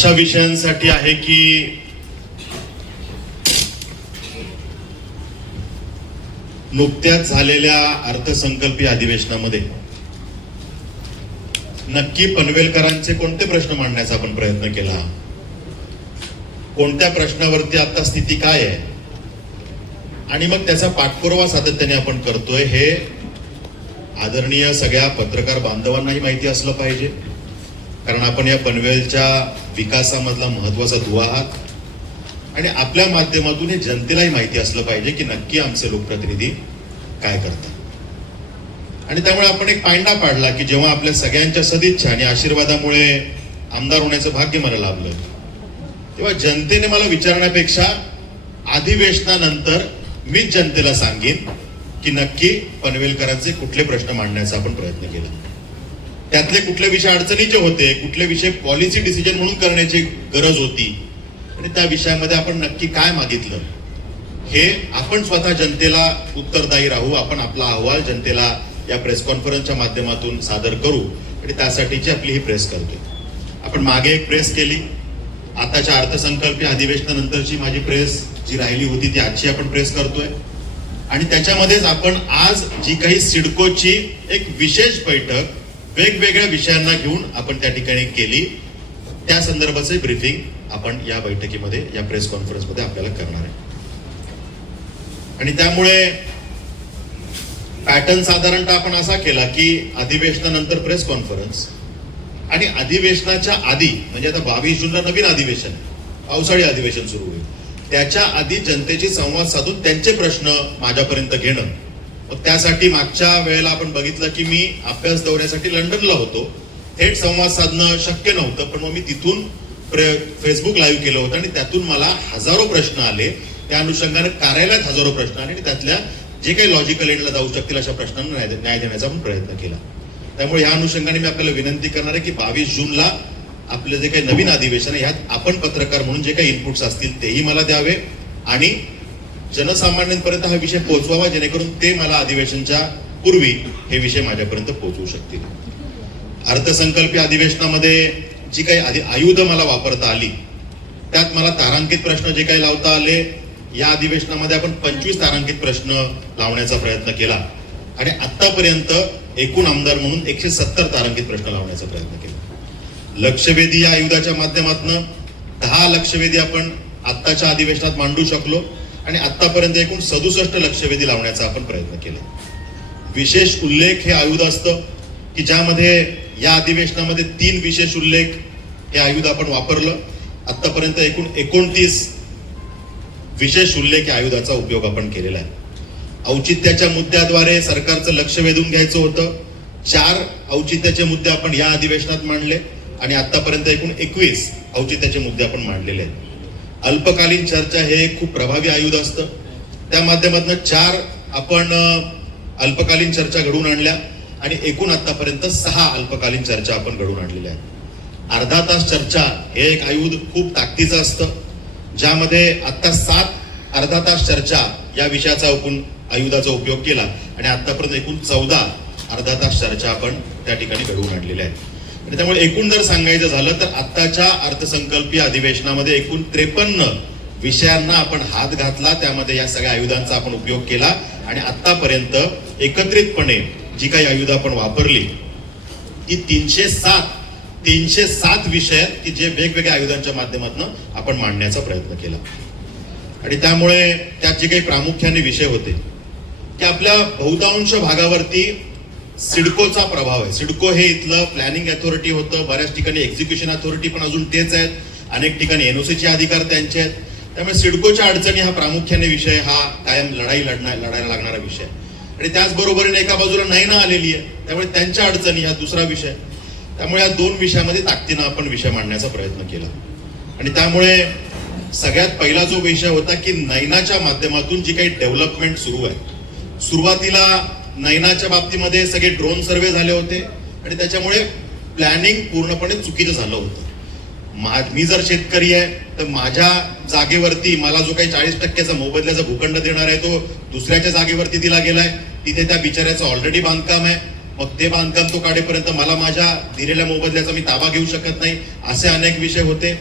अशा विषयांसाठी आहे की नुकत्याच झालेल्या अर्थसंकल्पीय अधिवेशनामध्ये नक्की पनवेलकरांचे कोणते प्रश्न मांडण्याचा आपण प्रयत्न केला, कोणत्या प्रश्नावरती आता स्थिती काय आहे आणि मग त्याचा पाठपुरावा सातत्याने आपण करतोय हे आदरणीय सगळ्या पत्रकार बांधवांनाही माहिती असलं पाहिजे, कारण आपण या पनवेलच्या विकासामधला महत्वाचा दुवा आहात आणि आपल्या माध्यमातून हे जनतेलाही माहिती असलं पाहिजे की नक्की आमचे लोकप्रतिनिधी काय करतात. आणि त्यामुळे आपण एक पायंडा पाडला की जेव्हा आपल्या सगळ्यांच्या सदिच्छा आणि आशीर्वादामुळे आमदार होण्याचं भाग्य मला लाभलं, तेव्हा जनतेने मला विचारण्यापेक्षा अधिवेशनानंतर मीच जनतेला सांगेन की नक्की पनवेलकरांचे कुठले प्रश्न मांडण्याचा आपण प्रयत्न केला, त्यातले कुठले विषय अडचणीचे होते, कुठले विषय पॉलिसी डिसिजन म्हणून करण्याची गरज होती आणि त्या विषयामध्ये आपण नक्की काय मागितलं हे आपण स्वतः जनतेला उत्तरदायी राहू. आपण आपला अहवाल जनतेला या प्रेस कॉन्फरन्सच्या माध्यमातून सादर करू आणि त्यासाठीची आपली ही प्रेस करतोय. आपण मागे एक प्रेस केली, आताच्या अर्थसंकल्पीय अधिवेशनानंतरची माझी प्रेस जी राहिली होती ती आजची आपण प्रेस करतोय आणि त्याच्यामध्येच आपण आज जी काही सिडकोची एक विशेष बैठक वेगवेगळ्या विषयांना घेऊन आपण त्या ठिकाणी केली, त्या संदर्भाचे ब्रीफिंग आपण या बैठकीमध्ये या प्रेस कॉन्फरन्समध्ये आपल्याला करणार आहे. आणि त्यामुळे पॅटर्न साधारणतः आपण असा केला की अधिवेशनानंतर प्रेस कॉन्फरन्स आणि अधिवेशनाच्या आधी, म्हणजे आता 22 जूनला नवीन अधिवेशन, पावसाळी अधिवेशन सुरू होईल, त्याच्या आधी जनतेची संवाद साधून त्यांचे प्रश्न माझ्यापर्यंत घेणं. मग त्यासाठी मागच्या वेळेला आपण बघितलं की मी अभ्यास दौऱ्यासाठी लंडनला होतो, थेट संवाद साधणं शक्य नव्हतं, पण मग मी तिथून फेसबुक लाईव्ह केलं होतं आणि त्यातून मला हजारो प्रश्न आले, त्या अनुषंगाने कार्यालयात हजारो प्रश्न आले आणि त्यातल्या जे काही लॉजिकल एंडला जाऊ शकतील अशा प्रश्नांना न्याय देण्याचा आपण प्रयत्न केला. त्यामुळे या अनुषंगाने मी आपल्याला विनंती करणार आहे की 22 जूनला आपले जे काही नवीन अधिवेशन आहे ह्यात आपण पत्रकार म्हणून जे काही इनपुट्स असतील तेही मला द्यावे आणि जनसामान्यांपर्यंत हा विषय पोहोचवावा, जेणेकरून ते मला अधिवेशनच्या पूर्वी हे विषय माझ्यापर्यंत पोहोचवू शकतील. अर्थसंकल्पीय अधिवेशनामध्ये जी काही आयुध मला वापरता आली त्यात मला तारांकित प्रश्न जे काही लावता आले, या अधिवेशनामध्ये आपण 25 तारांकित प्रश्न लावण्याचा प्रयत्न केला आणि आतापर्यंत एकूण आमदार म्हणून 170 तारांकित प्रश्न लावण्याचा प्रयत्न केला. लक्षवेधी या आयुधाच्या माध्यमातून 10 लक्षवेधी आपण आत्ताच्या अधिवेशनात मांडू शकलो आणि आतापर्यंत एकूण 67 लक्षवेधी लावण्याचा आपण प्रयत्न केला. विशेष उल्लेख हे आयुध असतं की ज्यामध्ये या अधिवेशनामध्ये 3 विशेष उल्लेख हे आयुध आपण वापरलं. आतापर्यंत एकूण 29 विशेष उल्लेख या आयुधाचा उपयोग आपण केलेला आहे. औचित्याच्या मुद्द्याद्वारे सरकारचं लक्ष वेधून घ्यायचं होतं, 4 औचित्याचे मुद्दे आपण या अधिवेशनात मांडले आणि आतापर्यंत एकूण 21 औचित्याचे मुद्दे आपण मांडलेले आहेत. अल्पकालीन चर्चा हे खूप प्रभावी आयुध असतं, त्या माध्यमातून 4 आपण अल्पकालीन चर्चा घडवून आणल्या आणि एकूण आतापर्यंत 6 अल्पकालीन चर्चा आपण घडवून आणलेल्या आहेत. अर्धा तास चर्चा हे एक आयुध खूप ताकदीचं असतं, ज्यामध्ये आता 7 अर्धा तास चर्चा या विषयाचा एकूण आयुधाचा उपयोग केला आणि आतापर्यंत एकूण 14 अर्धा तास चर्चा आपण त्या ठिकाणी घडवून आणलेल्या आहेत. आणि त्यामुळे एकूण जर सांगायचं झालं तर आत्ताच्या अर्थसंकल्पीय अधिवेशनामध्ये एकूण 53 विषयांना आपण हात घातला, त्यामध्ये या सगळ्या आयुधांचा आपण उपयोग केला आणि आतापर्यंत एकत्रितपणे जी काही आयुध आपण वापरली ती 307 विषय की जे वेगवेगळ्या आयुधांच्या माध्यमातून आपण मांडण्याचा प्रयत्न केला. आणि त्यामुळे त्यात जे काही प्रामुख्याने विषय होते की आपल्या बहुतांश भागावरती सिडकोचा प्रभाव आहे. सिडको हे इथलं प्लॅनिंग अथॉरिटी होतं, बऱ्याच ठिकाणी एक्झिक्युशन अथॉरिटी पण अजून तेच आहेत, अनेक ठिकाणी एनओसीचे अधिकार त्यांचे आहेत. त्यामुळे सिडकोच्या अडचणी हा प्रामुख्याने विषय, हा कायम लढायला लागणारा विषय आणि त्याचबरोबरीने एका बाजूला नैना आलेली आहे, त्यामुळे त्यांच्या अडचणी हा दुसरा विषय. त्यामुळे या 2 विषयामध्ये ताकदीनं आपण विषय मांडण्याचा प्रयत्न केला. आणि त्यामुळे सगळ्यात पहिला जो विषय होता की नैनाच्या माध्यमातून जी काही डेव्हलपमेंट सुरू आहे, सुरुवातीला नैनाच्या बाबतीमध्ये सगळे ड्रोन सर्वे झाले होते आणि त्याच्यामुळे प्लॅनिंग पूर्णपणे चुकीचं झालं होतं. मी जर शेतकरी आहे तर माझ्या जागेवरती मला जो काही 40% मोबदल्याचा भूखंड देणार आहे तो दुसऱ्याच्या जागेवरती दिला गेलाय, तिथे त्या बिचाऱ्याचं ऑलरेडी बांधकाम आहे, मग ते बांधकाम तो काढेपर्यंत मला माझ्या दिलेल्या मोबदल्याचा मी ताबा घेऊ शकत नाही, असे अनेक विषय होते.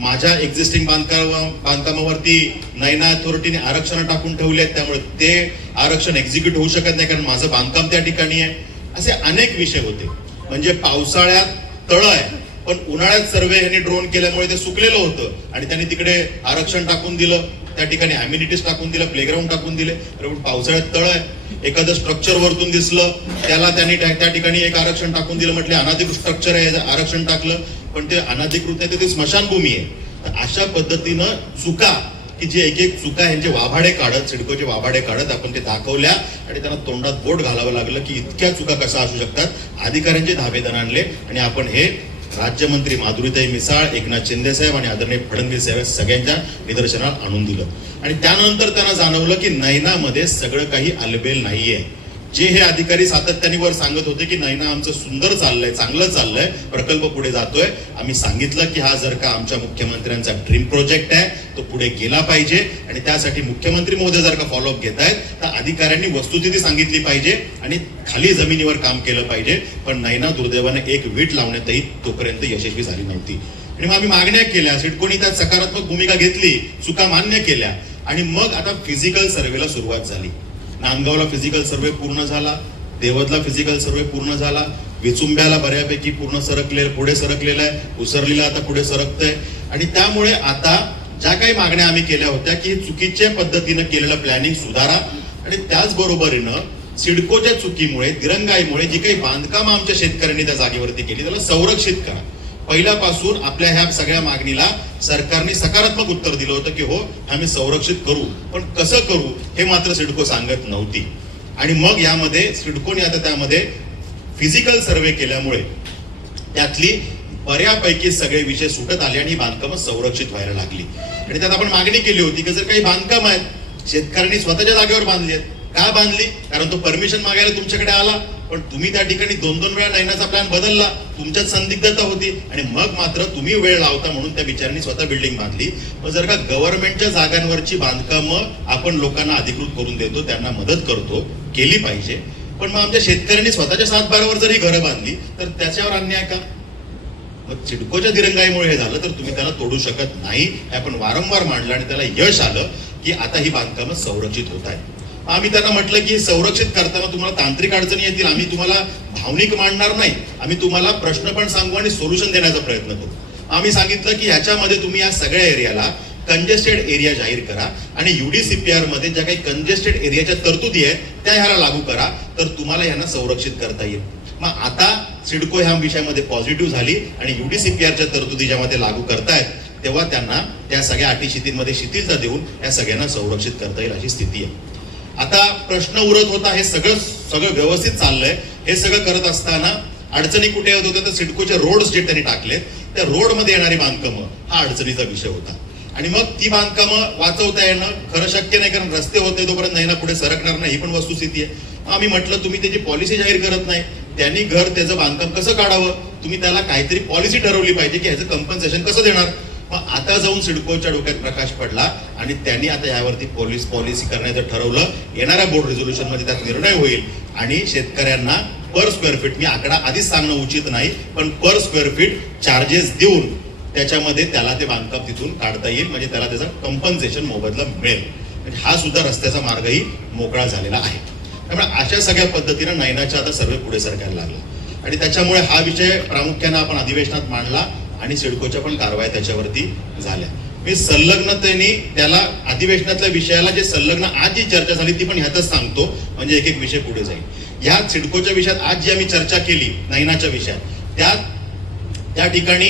माझ्या एक्झिस्टिंग बांधकामावरती नैना अथॉरिटीने आरक्षण टाकून ठेवले आहेत, त्यामुळे ते आरक्षण एक्झिक्यूट होऊ शकत नाही कारण माझं बांधकाम त्या ठिकाणी आहे. असे अनेक विषय होते. म्हणजे पावसाळ्यात तळं आहे पण उन्हाळ्यात सर्वे यांनी ड्रोन केल्यामुळे ते सुकलेलं होतं आणि त्यांनी तिकडे आरक्षण टाकून दिलं, त्या ठिकाणी अम्युनिटीज टाकून दिलं, प्लेग्राऊंड टाकून दिले. पण पावसाळ्यात तळ आहे, एखादं स्ट्रक्चर वरतून दिसलं त्याला त्यांनी त्या ठिकाणी एक आरक्षण टाकून दिलं, म्हटले अनधिकृत स्ट्रक्चर आहे, आरक्षण टाकलं, पण ते अनधिकृत नाही, ते स्मशानभूमी आहे. तर अशा पद्धतीनं चुका की जे एक एक चुका यांचे वाभाडे काढत, सिडकोचे वाभाडे काढत आपण ते दाखवल्या आणि त्यांना तोंडात बोट घालावं लागलं की इतक्या चुका कशा असू शकतात. अधिकाऱ्यांचे धाबेदन आणले आणि आपण हे राज्यमंत्री माधुरीताई मिसाळ, एकनाथ शिंदे साहेब आणि आदरणीय फडणवीस साहेब सगळ्यांच्या निदर्शनात आणून दिलं. आणि त्यानंतर त्यांना जाणवलं की नैनामध्ये सगळं काही अलबेल नाहीये. जे हे अधिकारी सातत्याने वर सांगत होते की नैना आमचं सुंदर चाललंय, चांगलं चाललंय, प्रकल्प पुढे जातोय, आम्ही सांगितलं की हा जर का आमच्या मुख्यमंत्र्यांचा ड्रीम प्रोजेक्ट आहे तो पुढे गेला पाहिजे आणि त्यासाठी मुख्यमंत्री महोदय जर का फॉलोअप घेत आहेत तर अधिकाऱ्यांनी वस्तुस्थिती सांगितली पाहिजे आणि खाली जमिनीवर काम केलं पाहिजे. पण नैना दुर्दैवाने एक वीट लावण्यातही तोपर्यंत यशस्वी झाली नव्हती. आणि मग आम्ही मागण्या केल्या, सिडकोनी त्यात सकारात्मक भूमिका घेतली, चुका मान्य केल्या आणि मग आता फिजिकल सर्व्हेला सुरुवात झाली. नांदगावला फिजिकल सर्व्हे पूर्ण झाला, देवदला फिजिकल सर्व्हे पूर्ण झाला, विचुंब्याला बऱ्यापैकी पूर्ण पुढे सरकलेला आहे, उसरलीला आता पुढे सरकतंय. आणि त्यामुळे आता ज्या काही मागण्या आम्ही केल्या होत्या की चुकीच्या पद्धतीनं केलेलं प्लॅनिंग सुधारा आणि त्याचबरोबरीनं सिडकोच्या चुकीमुळे, दिरंगाईमुळे जी काही बांधकाम आमच्या शेतकऱ्यांनी त्या जागेवरती केली त्याला संरक्षित करा. पहिल्यापासून आपल्या ह्या सगळ्या मागणीला सरकारने सकारात्मक उत्तर दिलं होतं की हो आम्ही संरक्षित करू, पण कसं करू हे मात्र सिडको सांगत नव्हती. आणि मग यामध्ये सिडकोने आता त्यामध्ये फिजिकल सर्व्हे केल्यामुळे त्यातली बऱ्यापैकी सगळे विषय सुटत आले आणि ही बांधकामं संरक्षित व्हायला लागली. आणि त्यात आपण मागणी केली होती की जर काही बांधकाम आहेत शेतकऱ्यांनी स्वतःच्या जागेवर बांधली आहेत, का बांधली? कारण तो परमिशन मागायला तुमच्याकडे आला, पण तुम्ही त्या ठिकाणी 2-2 वेळा नैनाचा प्लॅन बदलला, तुमच्यात संदिग्धता होती आणि मग मात्र तुम्ही वेळ लावता म्हणून त्या बिचारांनी स्वतः बिल्डिंग बांधली. मग जर का गव्हर्नमेंटच्या जागांवरची बांधकामं आपण लोकांना अधिकृत करून देतो, त्यांना मदत करतो, केली पाहिजे. पण मग आमच्या शेतकऱ्यांनी स्वतःच्या 7-12वर जरी घरं बांधली तर त्याच्यावर अन्याय का? मग सिडकोच्या दिरंगाईमुळे हे झालं तर तुम्ही त्याला तोडू शकत नाही. हे आपण वारंवार मांडलं आणि त्याला यश आलं की आता ही बांधकामं संरक्षित होत आहेत. आम्ही त्यांना म्हटलं की संरक्षित करताना तुम्हाला तांत्रिक अडचणी येतील, आम्ही तुम्हाला भावनिक मांडणार नाही, आम्ही तुम्हाला प्रश्न पण सांगू आणि सोल्युशन देण्याचा प्रयत्न करू. आम्ही सांगितलं की ह्याच्यामध्ये तुम्ही या सगळ्या एरियाला कंजेस्टेड एरिया जाहीर करा आणि UDCPR मध्ये ज्या काही कंजेस्टेड एरियाच्या तरतुदी आहेत त्या ह्याला लागू करा, तर तुम्हाला यांना संरक्षित करता येईल. मग आता सिडको ह्या विषयामध्ये पॉझिटिव्ह झाली आणि UDCPRच्या तरतुदी जेव्हा ते लागू करतायत तेव्हा त्यांना त्या सगळ्या अटी शिथिलमध्ये शिथिलता देऊन या सगळ्यांना संरक्षित करता येईल अशी स्थिती आहे. आता प्रश्न उरत होता, हे सगळं व्यवस्थित चाललंय, हे सगळं करत असताना अडचणी कुठे होत होत्या तर सिडकोचे रोड्स जे त्यांनी टाकलेत त्या रोडमध्ये येणारी बांधकामं हा अडचणीचा विषय होता. आणि मग ती बांधकामं वाचवता येणं खरं शक्य नाही कारण रस्ते होते तोपर्यंत नैना पुढे सरकणार नाही, ही पण वस्तुस्थिती आहे. आम्ही म्हटलं तुम्ही त्याची पॉलिसी जाहीर करत नाही, त्यांनी घर त्याचं बांधकाम कसं काढावं, तुम्ही त्याला काहीतरी पॉलिसी ठरवली पाहिजे की ह्याचं कंपन्सेशन कसं देणार. मग आता जाऊन सिडकोच्या डोक्यात प्रकाश पडला आणि त्यांनी आता यावरती पॉलिसी करण्याचं ठरवलं. येणाऱ्या बोर्ड रेझोल्युशन मध्ये त्यात निर्णय होईल आणि शेतकऱ्यांना पर स्क्वेअर फीट, मी आकडा आधीच सांगणं उचित नाही, पण पर स्क्वेअर फीट चार्जेस देऊन त्याच्यामध्ये त्याला ते बांधकाम तिथून काढता येईल, म्हणजे त्याला त्याचा कंपन्सेशन मोबदला मिळेल. म्हणजे हा सुद्धा रस्त्याचा मार्गही मोकळा झालेला आहे. त्यामुळे अशा सगळ्या पद्धतीनं नैनाच्या आता सर्वे पुढे सरकायला लागला आणि त्याच्यामुळे हा विषय प्रामुख्याने आपण अधिवेशनात मांडला आणि सिडकोच्या पण कारवाया त्याच्यावरती झाल्या. मी संलग्नतेने त्याला अधिवेशनातल्या विषयाला जे संलग्न आज जी चर्चा झाली ती पण ह्यातच सांगतो, म्हणजे एक एक विषय पुढे जाईल. ह्या सिडकोच्या विषयात आज जी आम्ही चर्चा केली नैनाच्या विषयात त्या ठिकाणी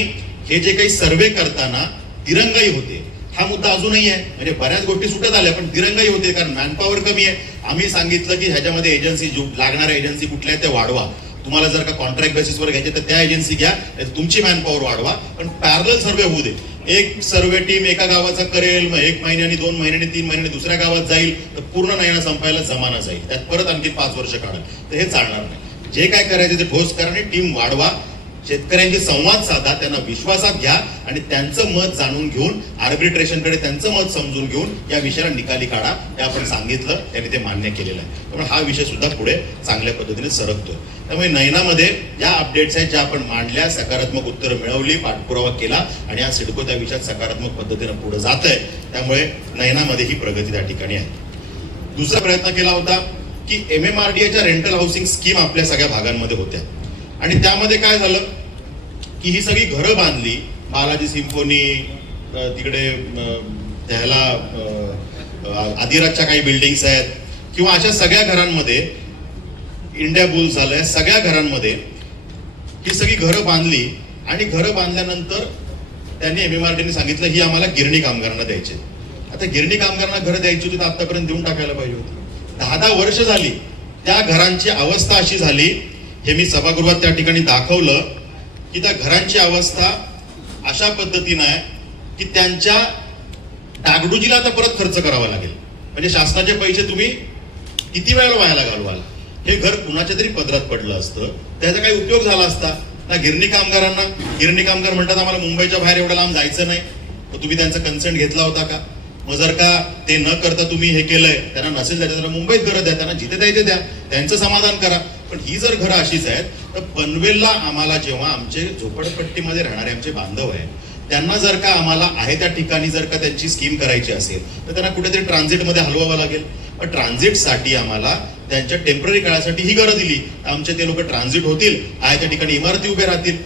हे जे काही सर्वे करताना दिरंगाई होते हा मुद्दा अजूनही आहे. म्हणजे बऱ्याच गोष्टी सुटत आल्या पण दिरंगाई होते कारण मॅनपॉवर कमी आहे. आम्ही सांगितलं की ह्याच्यामध्ये एजन्सी लागणाऱ्या एजन्सी कुठल्या आहेत त्या वाढवा, तुम्हाला जर का कॉन्ट्रॅक्ट बेसिसवर घ्यायचे तर त्या एजन्सी घ्या, तुमची मॅनपॉवर वाढवा, पण पॅरलल सर्वे होऊ दे. एक सर्वे टीम एका गावाचा करेल, मग 1 महिन्यानी 2 महिन्यानी 3 महिन्यानी दुसऱ्या गावात जाईल तर पूर्ण नैना संपायला जमाना जाईल, त्यात परत आणखी 5 वर्ष काढा, तर हे चालणार नाही. जे काय करायचं ते ठोस करा आणि टीम वाढवा. शेतकऱ्यांशी संवाद साधा, त्यांना विश्वासात घ्या आणि त्यांचं मत जाणून घेऊन आर्बिट्रेशनकडे त्यांचं मत समजून घेऊन या विषयाला निकाली काढा, हे आपण सांगितलं, त्यांनी ते मान्य केलेलं आहे. त्यामुळे हा विषय सुद्धा पुढे चांगल्या पद्धतीने सरकतोय. त्यामुळे नैनामध्ये ज्या अपडेट्स आहेत ज्या आपण मांडल्या, सकारात्मक उत्तरं मिळवली, पाठपुरावा केला आणि हा सिडको त्या विषयात सकारात्मक पद्धतीने पुढे जात आहे. त्यामुळे नैनामध्ये ही प्रगती त्या ठिकाणी आहे. दुसरा प्रयत्न केला होता की MMRDAच्या रेंटल हाऊसिंग स्कीम आपल्या सगळ्या भागांमध्ये होत्या आणि त्यामध्ये काय झालं की ही सगळी घरं बांधली, बालाजी सिम्फोनी तिकडे त्याला आदिराजच्या काही बिल्डिंग्स आहेत किंवा अशा सगळ्या घरांमध्ये, इंडिया बुल झालंय, सगळ्या घरांमध्ये ही सगळी घरं बांधली आणि घरं बांधल्यानंतर त्यांनी MMRDAने सांगितलं ही आम्हाला गिरणी कामगारांना द्यायची. आता गिरणी कामगारांना घरं द्यायची होती तर आतापर्यंत देऊन टाकायला पाहिजे होती. 10 वर्ष झाली त्या घरांची अवस्था अशी झाली, हे मी सभागृहात त्या ठिकाणी दाखवलं की त्या घरांची अवस्था अशा पद्धतीनं आहे की त्यांच्या डागडुजीला आता परत खर्च करावा लागेल. म्हणजे शासनाचे पैसे तुम्ही किती वेळेला व्हायला घालवाल. हे घर कुणाच्या तरी पदरात पडलं असतं, त्याचा काही उपयोग झाला असता ना. गिरणी कामगार म्हणतात आम्हाला मुंबईच्या बाहेर एवढं लांब जायचं नाही, तर तुम्ही त्यांचा कन्सेंट घेतला होता का? मग जर का ते न करता तुम्ही हे केलंय, त्यांना नसेल द्यायचं तर मुंबईत घरं द्या, त्यांना जिथे द्यायचे द्या, त्यांचं समाधान करा. पण ही जर घरं अशीच आहेत तर पनवेलला आम्हाला जेव्हा आमचे झोपडपट्टीमध्ये राहणारे आमचे बांधव आहेत त्यांना जर का आम्हाला आहे त्या ठिकाणी जर का त्यांची स्कीम करायची असेल तर त्यांना कुठेतरी ट्रान्झिटमध्ये हलवावं लागेल. पण ट्रान्झिटसाठी आम्हाला त्यांच्या टेम्पररी काळासाठी ही घरं दिली, तर ते लोक ट्रान्झिट होतील, आहे त्या ठिकाणी इमारती उभे राहतील.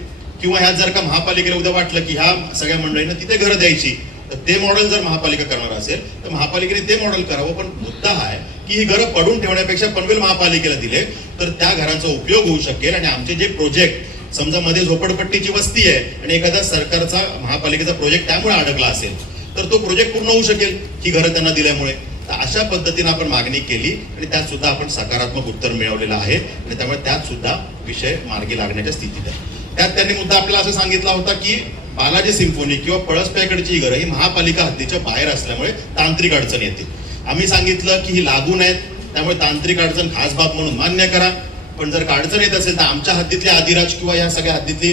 किंवा ह्यात जर का महापालिकेला उद्या वाटलं की ह्या सगळ्या मंडळींना तिथे घरं द्यायची, तर ते मॉडेल जर महापालिका करणार असेल तर महापालिकेने ते मॉडेल करावं. पण मुद्दा हा आहे की ही घरं पडून ठेवण्यापेक्षा पनवेल महापालिकेला दिले तर त्या घरांचा उपयोग होऊ शकेल आणि आमचे जे प्रोजेक्ट, समजा मध्ये झोपडपट्टीची वस्ती आहे आणि एखादा सरकारचा महापालिकेचा प्रोजेक्ट त्यामुळे अडकला असेल तर तो प्रोजेक्ट पूर्ण होऊ शकेल ही घरं त्यांना दिल्यामुळे. तर अशा पद्धतीने आपण मागणी केली आणि त्यात सुद्धा आपण सकारात्मक उत्तर मिळवलेलं आहे आणि त्यामुळे त्यात सुद्धा विषय मार्गी लागण्याच्या स्थितीत आहे. त्यात त्यांनी मुद्दा आपल्याला असं सांगितला होता की बालाजी सिम्फोनी किंवा पळसप्याकडची घरं ही महापालिका हद्दीच्या बाहेर असल्यामुळे तांत्रिक अडचण येते. आम्ही सांगितलं की ही लागून आहेत त्यामुळे तांत्रिक अडचण खास बाब म्हणून मान्य करा. पण जर अडचण येत असेल तर आमच्या हद्दीतली आदिराज किंवा या सगळ्या हद्दीतली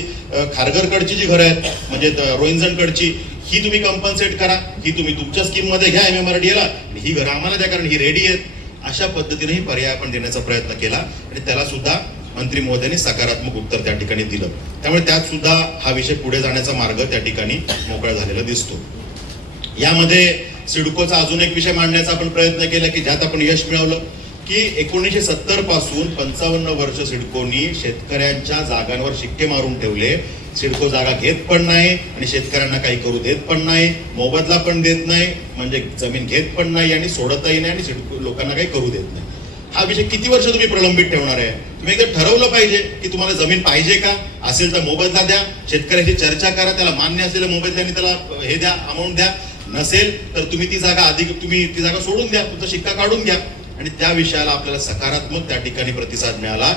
खारघरकडची जी घरं आहेत म्हणजे रोहिंजणकडची ही तुम्ही कंपन्सेट करा, ही तुम्ही तुमच्या स्कीम मध्ये घ्या MMRDAला, ही घरं आम्हाला द्या कारण ही रेडी आहेत. अशा पद्धतीने ही पर्याय आपण देण्याचा प्रयत्न केला आणि त्याला सुद्धा मंत्री महोदयांनी सकारात्मक उत्तर त्या ठिकाणी दिलं. त्यामुळे त्यात सुद्धा हा विषय पुढे जाण्याचा मार्ग त्या ठिकाणी मोकळा झालेला दिसतो. यामध्ये सिडकोचा अजून एक विषय मांडण्याचा आपण प्रयत्न केला की ज्यात आपण यश मिळवलं की 1970 पासून 55 वर्ष सिडकोनी शेतकऱ्यांच्या जागांवर शिक्के मारून ठेवले. सिडको जागा घेत पण नाही आणि शेतकऱ्यांना काही करू देत पण नाही, मोबदला पण देत नाही, म्हणजे जमीन घेत पण नाही आणि सोडतही नाही आणि सिडको लोकांना काही करू देत नाही. हा विषय किती वर्ष तुम्ही प्रलंबित ठेवणार आहे? तुम्ही एकदा ठरवलं पाहिजे की तुम्हाला जमीन पाहिजे का, असेल तर मोबदला द्या, शेतकऱ्याशी चर्चा करा, त्याला मान्य असलेल्या मोबदल्याने त्याला हे द्या, अमाऊंट द्या, नसेल तर तुम्ही ती जागा सोडून द्या, तुमचा शिक्का काढून घ्या. आणि त्या विषयाला आपल्याला सकारात्मक त्या ठिकाणी प्रतिसाद मिळाला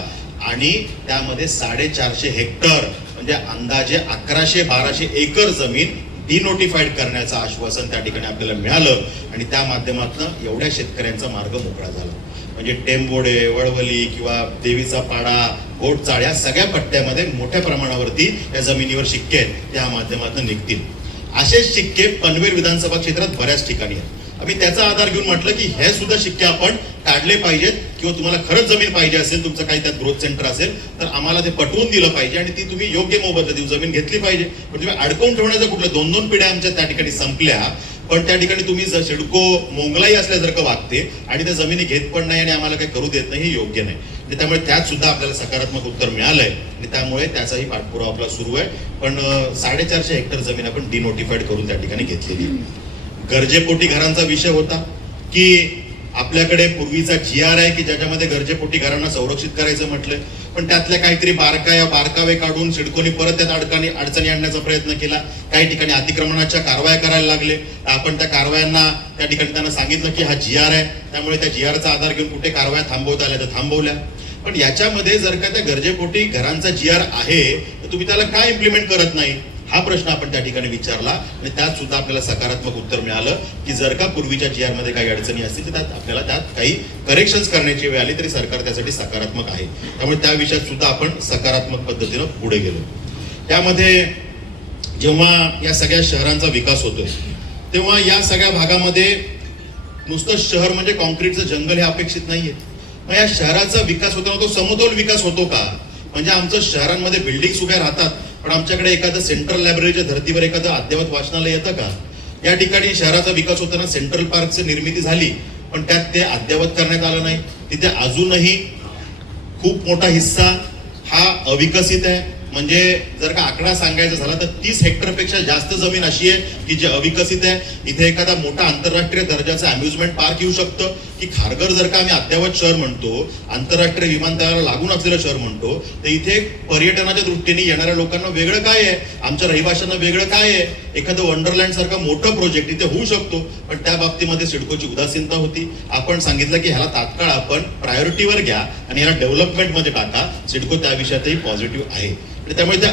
आणि त्यामध्ये 450 हेक्टर म्हणजे अंदाजे 1100-1200 एकर जमीन डिनोटिफाईड करण्याचं आश्वासन त्या ठिकाणी आपल्याला मिळालं आणि त्या माध्यमातून एवढ्या शेतकऱ्यांचा मार्ग मोकळा झाला. म्हणजे टेंबोडे, वळवली किंवा देवीचा पाडा, गोटचाळ या सगळ्या पट्ट्यामध्ये मोठ्या प्रमाणावरती या जमिनीवर शिक्के आहेत त्या माध्यमातून निघतील. असे शिक्के पनवेल विधानसभा क्षेत्रात बऱ्याच ठिकाणी आहेत. आम्ही त्याचा आधार घेऊन म्हटलं की हे सुद्धा शिक्के आपण काढले पाहिजेत किंवा तुम्हाला खरंच जमीन पाहिजे असेल, तुमचं काही त्यात ग्रोथ सेंटर असेल तर आम्हाला ते पटवून दिलं पाहिजे आणि ती तुम्ही योग्य मोबदला देऊन जमीन घेतली पाहिजे. पण तुम्ही अडकवून ठेवण्याचं कुठलं 2-2 पिढ्या आमच्या त्या ठिकाणी संपल्या, पण त्या ठिकाणी तुम्ही सिडको मोंगलाई असल्यासारखं वागते आणि त्या जमिनी घेत पण नाही आणि आम्हाला काही करू देत नाही, हे योग्य नाही. त्यामुळे त्यात सुद्धा आपल्याला सकारात्मक उत्तर मिळालंय आणि त्यामुळे त्याचाही पाठपुरावा आपला सुरू आहे. पण 450 हेक्टर जमीन आपण डिनोटिफाईड करून त्या ठिकाणी घेतलेली. गरजेपोटी घरांचा विषय होता की आपल्याकडे पूर्वीचा GR आहे की ज्याच्यामध्ये गरजेपोटी घरांना संरक्षित करायचं म्हटलंय, पण त्यातल्या काहीतरी बारकावे काढून सिडकोनी परत त्यात अडचणी आणण्याचा प्रयत्न केला. काही ठिकाणी अतिक्रमणाच्या कारवाया करायला लागले. आपण त्या कारवायांना त्या ठिकाणी त्यांना सांगितलं की हा GR आहे, त्यामुळे त्या GRचा आधार घेऊन कुठे कारवाया थांबवता आल्या तर थांबवल्या. पण याच्यामध्ये जर का त्या गरजेपोटी घरांचा GR आहे तर तुम्ही त्याला काय इम्प्लिमेंट करत नाही, हा प्रश्न आपण त्या ठिकाणी विचारला आणि त्यात सुद्धा आपल्याला सकारात्मक उत्तर मिळालं की जर का पूर्वीच्या GR मध्ये काही अडचणी असतील तर त्यात आपल्याला त्यात काही करेक्शन्स करण्याची वेळ आली तरी सरकार त्यासाठी सकारात्मक आहे. त्यामुळे त्या विषयात सुद्धा आपण सकारात्मक पद्धतीनं पुढे गेलो. त्यामध्ये जेव्हा या सगळ्या शहरांचा विकास होतोय तेव्हा या सगळ्या भागामध्ये नुसतं शहर म्हणजे कॉन्क्रीटचं जंगल हे अपेक्षित नाहीये. मग या शहराचा विकास होताना तो समतोल विकास होतो का? म्हणजे आमचं शहरांमध्ये बिल्डिंग्स उभ्या राहतात पण आमच्याकडे एखादं सेंट्रल लायब्ररीच्या धर्तीवर एखादं अद्ययावत वाचनालय येतं का? या ठिकाणी शहराचा विकास होताना सेंट्रल पार्कची निर्मिती झाली पण त्यात ते अद्ययावत करण्यात आलं नाही. तिथे अजूनही खूप मोठा हिस्सा हा अविकसित आहे. म्हणजे जर का आकडा सांगायचा झाला तर 30 हेक्टरपेक्षा जास्त जमीन अशी आहे की जे अविकसित आहे. इथे एखादा मोठा आंतरराष्ट्रीय दर्जाचा अम्युजमेंट पार्क येऊ शकतं की खारघर जर का आम्ही अद्ययावत शहर म्हणतो, आंतरराष्ट्रीय विमानतळाला लागून असलेलं शहर म्हणतो, तर इथे पर्यटनाच्या दृष्टीने येणाऱ्या लोकांना वेगळं काय आहे, आमच्या रहिवाशांना वेगळं काय आहे. एखादं वंडरलँड सारखं मोठं प्रोजेक्ट इथे होऊ शकतो पण त्या बाबतीमध्ये सिडकोची उदासीनता होती. आपण सांगितलं की ह्याला तात्काळ आपण प्रायोरिटीवर घ्या आणि ह्याला डेव्हलपमेंटमध्ये टाका. सिडको त्या विषयातही पॉझिटिव्ह आहे. त्यामुळे त्या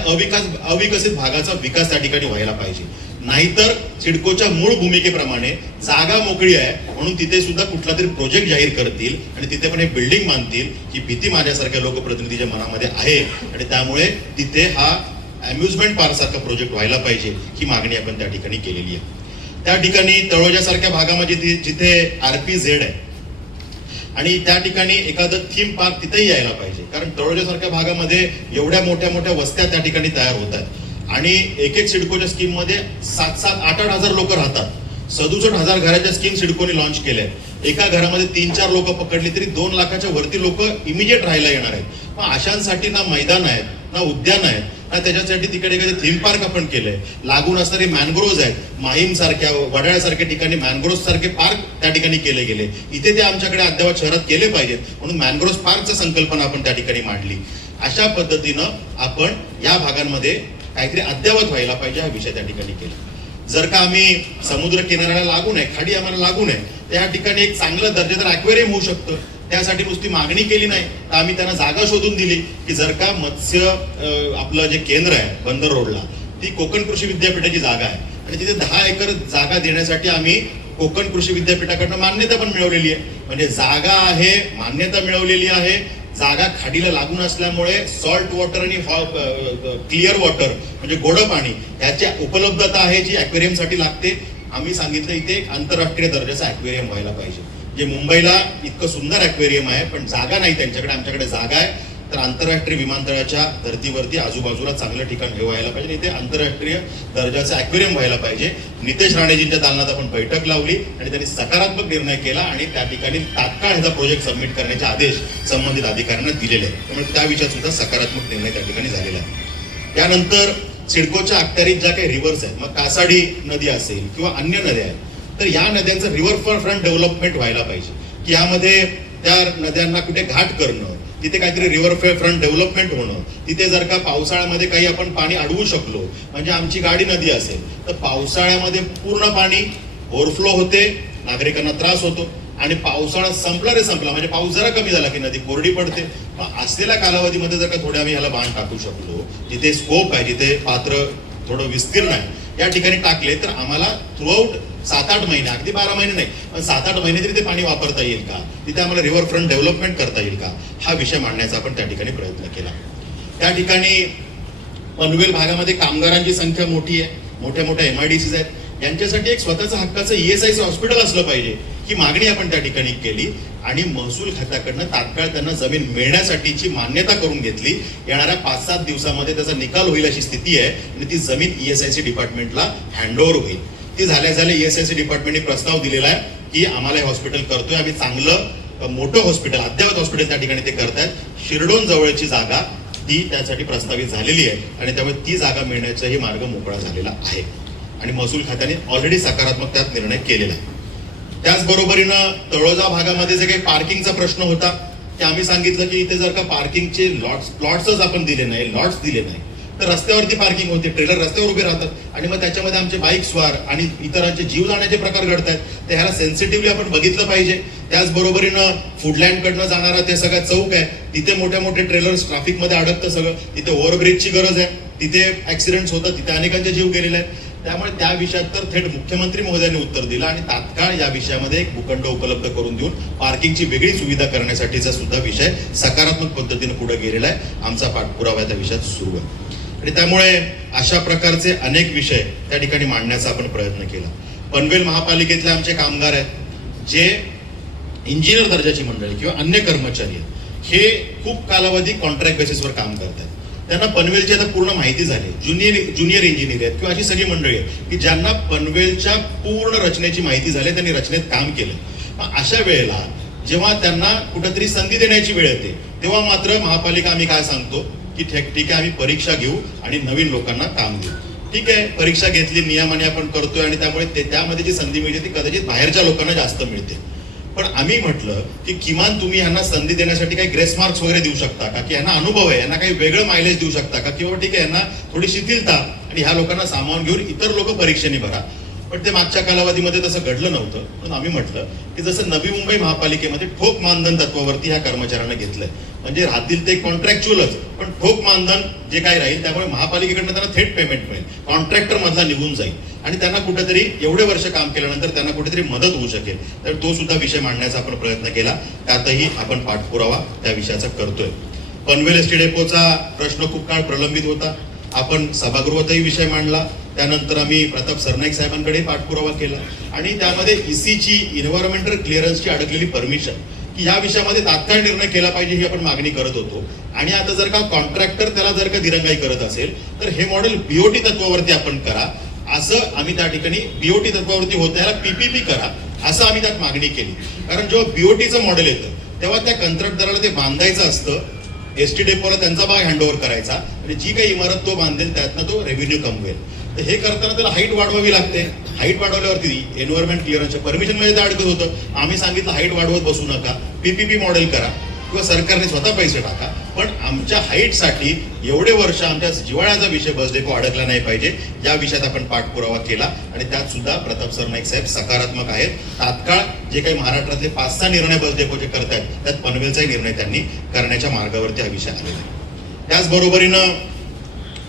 अविकसित भागाचा विकास त्या ठिकाणी व्हायला पाहिजे. नाहीतर सिडकोच्या मूळ भूमिकेप्रमाणे जागा मोकळी आहे म्हणून तिथे सुद्धा कुठला तरी प्रोजेक्ट जाहीर करतील आणि तिथे पण हे बिल्डिंग बांधतील ही भीती माझ्यासारख्या लोकप्रतिनिधीच्या मनामध्ये आहे. आणि त्यामुळे तिथे हा अम्युजमेंट पार्क सारखा प्रोजेक्ट व्हायला पाहिजे ही मागणी आपण त्या ठिकाणी केलेली आहे. त्या ठिकाणी तळोजासारख्या भागामध्ये जिथे RPZ आहे आणि त्या ठिकाणी एखादं थीम पार्क तिथेही यायला पाहिजे. कारण तळोजासारख्या भागामध्ये एवढ्या मोठ्या मोठ्या वस्त्या त्या ठिकाणी तयार होतात आणि एक सिडकोच्या स्कीम मध्ये 7-7, 8-8 हजार लोक राहतात. 67,000 घराच्या स्कीम सिडकोने लॉन्च केल्या. एका घरामध्ये 3-4 लोक पकडली तरी 2 लाखाच्या वरती लोक इमिजिएट राहायला येणार आहेत. मग अशांसाठी ना मैदान आहेत, ना उद्यान आहेत, ना त्याच्यासाठी तिकडे एखादे थीम पार्क आपण केलंय. लागून असणारे मॅनग्रोव्ह आहेत, माहीम सारख्या, वडाळ्यासारख्या ठिकाणी मॅनग्रोव्ह सारखे पार्क त्या ठिकाणी केले गेले. इथे ते आमच्याकडे अद्यावत शहरात केले पाहिजेत म्हणून मॅनग्रोव्ह पार्कची संकल्पना आपण त्या ठिकाणी मांडली. अशा पद्धतीनं आपण या भागांमध्ये काहीतरी अद्यावत व्हायला पाहिजे हा विषय त्या ठिकाणी केला. जर का आम्ही समुद्र किनाऱ्याला लागून आहे, खाडी आम्हाला लागून आहे, त्या ठिकाणी एक चांगलं दर्जेदार ॲक्वेरियम होऊ शकतं. त्यासाठी नुसती मागणी केली नाही तर आम्ही त्यांना जागा शोधून दिली की जर का मत्स्य आपलं जे केंद्र आहे बंदर रोडला ती कोकण कृषी विद्यापीठाची जागा आहे आणि तिथे 10 एकर जागा देण्यासाठी आम्ही कोकण कृषी विद्यापीठाकडनं मान्यता पण मिळवलेली आहे. म्हणजे जागा आहे, मान्यता मिळवलेली आहे. जागा खाडीला लागून असल्यामुळे सॉल्ट वॉटर आणि क्लिअर वॉटर म्हणजे गोड पाणी याची उपलब्धता आहे जी ॲक्वेरियमसाठी लागते. आम्ही सांगितलं इथे एक आंतरराष्ट्रीय दर्जाचा ॲक्वेरियम व्हायला पाहिजे. जे मुंबईला इतकं सुंदर ॲक्वेरियम आहे पण जागा नाही त्यांच्याकडे, आमच्याकडे जागा आहे. तर आंतरराष्ट्रीय विमानतळाच्या धर्तीवरती आजूबाजूला चांगलं ठिकाण हे व्हायला पाहिजे. इथे आंतरराष्ट्रीय दर्जाचं ॲक्वेरियम व्हायला पाहिजे. नितेश राणेजींच्या दालनात आपण बैठक लावली आणि त्यांनी सकारात्मक निर्णय केला आणि त्या ठिकाणी तात्काळ ह्याचा प्रोजेक्ट सबमिट करण्याचे आदेश संबंधित अधिकाऱ्यांना दिलेले आहेत. त्यामुळे त्या विषयात सुद्धा सकारात्मक निर्णय त्या ठिकाणी झालेला आहे. त्यानंतर सिडकोच्या अखत्यारीत ज्या काही रिव्हर्स आहेत, मग कासाडी नदी असेल किंवा अन्य नद्या आहेत, तर या नद्यांचं रिव्हर फ्रंट डेव्हलपमेंट व्हायला पाहिजे की यामध्ये त्या नद्यांना कुठे घाट करणं, तिथे काहीतरी रिव्हर फ्रंट डेव्हलपमेंट होणं. तिथे जर का पावसाळ्यामध्ये काही आपण पाणी अडवू शकलो, म्हणजे आमची गाडी नदी असेल तर पावसाळ्यामध्ये पूर्ण पाणी ओव्हरफ्लो होते, नागरिकांना त्रास होतो आणि पावसाळा संपला म्हणजे पाऊस जरा कमी झाला की नदी कोरडी पडते. मग असलेल्या कालावधीमध्ये जर का थोडे आम्ही ह्याला बांध टाकू शकलो, जिथे स्कोप आहे, जिथे पात्र थोडं विस्तीर्ण आहे, या ठिकाणी टाकले तर आम्हाला थ्रूआउट 7-8 महिने, अगदी 12 महिने नाही पण 7-8 महिने तरी ते पाणी वापरता येईल का, तिथे आम्हाला रिव्हर फ्रंट डेव्हलपमेंट करता येईल का, हा विषय मांडण्याचा आपण त्या ठिकाणी प्रयत्न केला. त्या ठिकाणी पनवेल भागामध्ये कामगारांची संख्या मोठी आहे, मोठ्या मोठ्या MIDCs आहेत, यांच्यासाठी एक स्वतःचं हक्काचं ESIC हॉस्पिटल असलं पाहिजे ही मागणी आपण त्या ठिकाणी केली आणि महसूल खात्याकडनं तात्काळ त्यांना जमीन मिळण्यासाठीची मान्यता करून घेतली. येणाऱ्या 5-7 दिवसामध्ये त्याचा निकाल होईल अशी स्थिती आहे आणि ती जमीन ESIC डिपार्टमेंटला हँडओव्हर होईल. ती झाल्या ESIC डिपार्टमेंटने प्रस्ताव दिलेला आहे की आम्हाला हे हॉस्पिटल करतोय, आम्ही चांगलं मोठं हॉस्पिटल, अद्ययावत हॉस्पिटल त्या ठिकाणी ते करतायत. शिरडोन जवळची जागा ती त्यासाठी प्रस्तावित झालेली आहे आणि त्यामुळे ती जागा मिळण्याचाही मार्ग मोकळा झालेला आहे आणि महसूल खात्याने ऑलरेडी सकारात्मक त्यात निर्णय केलेला आहे. त्याचबरोबरीनं तळोजा भागामध्ये जे काही पार्किंगचा प्रश्न होता ते आम्ही सांगितलं की इथे जर का पार्किंगचे प्लॉट्सच आपण दिले नाही, लॉट्स दिले नाही तर रस्त्यावरती पार्किंग होते, ट्रेलर रस्त्यावर उभे राहतात आणि मग त्याच्यामध्ये आमचे बाईक स्वार आणि इतरांचे जीव जाण्याचे प्रकार घडतात. तर ह्याला सेन्सिटिव्हली आपण बघितलं पाहिजे. त्याचबरोबरीनं फूडलँडकडनं जाणारा ते सगळा चौक आहे, तिथे मोठ्या मोठे ट्रेलर्स ट्रॅफिकमध्ये अडकतं सगळं, तिथे ओव्हरब्रिजची गरज आहे, तिथे ऍक्सिडेंट्स होतात, तिथे अनेकांचे जीव गेलेले आहेत. त्यामुळे त्या विषयात तर थेट मुख्यमंत्री महोदयांनी उत्तर दिलं आणि तात्काळ या विषयामध्ये एक भूखंड उपलब्ध करून देऊन पार्किंगची वेगळी सुविधा करण्यासाठीचा सुद्धा विषय सकारात्मक पद्धतीने पुढे गेलेला आहे. आमचा पाठपुरावा त्या विषयात सुरू आहे. आणि त्यामुळे अशा प्रकारचे अनेक विषय त्या ठिकाणी मांडण्याचा आपण प्रयत्न केला. पनवेल महापालिकेतले आमचे कामगार आहेत, जे इंजिनियर दर्जाची मंडळी किंवा अन्य कर्मचारी आहेत, हे खूप कालावधी कॉन्ट्रॅक्ट बेसिसवर काम करतात. त्यांना पनवेलची आता पूर्ण माहिती झाली. ज्युनियर इंजिनियर आहेत किंवा अशी सगळी मंडळी आहेत की ज्यांना पनवेलच्या पूर्ण रचनेची माहिती झाली, त्यांनी रचनेत काम केलं. अशा वेळेला जेव्हा त्यांना कुठेतरी संधी देण्याची वेळ येते, तेव्हा मात्र महापालिका आम्ही काय सांगतो की ठीक आहे, आम्ही परीक्षा घेऊ आणि नवीन लोकांना काम देऊ. ठीक आहे, परीक्षा घेतली, नियमाने आपण करतोय आणि त्यामुळे त्यामध्ये जी संधी मिळते ती कदाचित बाहेरच्या लोकांना जास्त मिळते. पण आम्ही म्हटलं की किमान तुम्ही यांना संधी देण्यासाठी काही ग्रेस मार्क्स वगैरे देऊ शकता का, की यांना अनुभव आहे, यांना काही वेगळं मायलेज देऊ शकता का, किंवा ठीक आहे यांना थोडी शिथिलता आणि ह्या लोकांना सामावून घेऊन इतर लोक परीक्षेने भरा. पण ते मागच्या कालावधीमध्ये तसं घडलं नव्हतं. म्हणून आम्ही म्हटलं की जसं नवी मुंबई महापालिकेमध्ये ठोक मानधन तत्वावरती ह्या कर्मचाऱ्यांना घेतलंय, म्हणजे राहतील ते कॉन्ट्रॅक्च्युअलच, पण ठोक मानधन जे काही राहील त्यामुळे महापालिकेकडनं त्यांना थेट पेमेंट मिळेल, कॉन्ट्रॅक्टर मधला निघून जाईल आणि त्यांना कुठेतरी एवढे वर्ष काम केल्यानंतर त्यांना कुठेतरी मदत होऊ शकेल. तर तो सुद्धा विषय मांडण्याचा आपण प्रयत्न केला. त्यातही आपण पाठपुरावा त्या विषयाचा करतोय. पनवेल एसटी डेपोचा प्रश्न खूप काळ प्रलंबित होता. आपण सभागृहातही विषय मांडला. त्यानंतर आम्ही प्रताप सरनाईक साहेबांकडे पाठपुरावा केला आणि त्यामध्ये ईसीची इन्व्हायरमेंटल क्लिअरन्सची अडकलेली परमिशन, की या विषयामध्ये तात्काळ निर्णय केला पाहिजे ही आपण मागणी करत होतो. आणि आता जर का कॉन्ट्रॅक्टर त्याला जर का दिरंगाई करत असेल तर हे मॉडेल बीओटी तत्वावरती आपण करा, असं आम्ही त्या ठिकाणी बीओटी तत्वावरती होतं याला पीपीपी करा असं आम्ही त्यात मागणी केली. कारण जेव्हा बीओटीचं मॉडेल येतं तेव्हा त्या कंत्राटदाराला ते बांधायचं असतं, एसटी डेपोला त्यांचा भाग हँडओव्हर करायचा आणि जी काही इमारत तो बांधेल त्यातनं तो रेव्हेन्यू कमवेल. तर हे करताना त्याला हाईट वाढवावी लागते. हाईट वाढवल्यावरती एन्व्हायरमेंट क्लिअरन्सच्या परमिशन मध्ये ते अडकत होतं. आम्ही सांगितलं हाईट वाढवत बसू नका, पीपीपी मॉडेल करा किंवा सरकारने स्वतः पैसे टाका, पण आमच्या हाईटसाठी एवढे वर्ष आमच्या जिव्हाळ्याचा विषय बस डेपो अडकला नाही पाहिजे या विषयात आपण पाठपुरावा केला आणि त्यात सुद्धा प्रताप सरनाईक साहेब सकारात्मक आहेत. तात्काळ जे काही महाराष्ट्रातले 5-6 निर्णय बस डेपोचे करतायत त्यात पनवेलचाही निर्णय त्यांनी करण्याच्या मार्गावरती हा विषय आलेला आहे. त्याचबरोबरीनं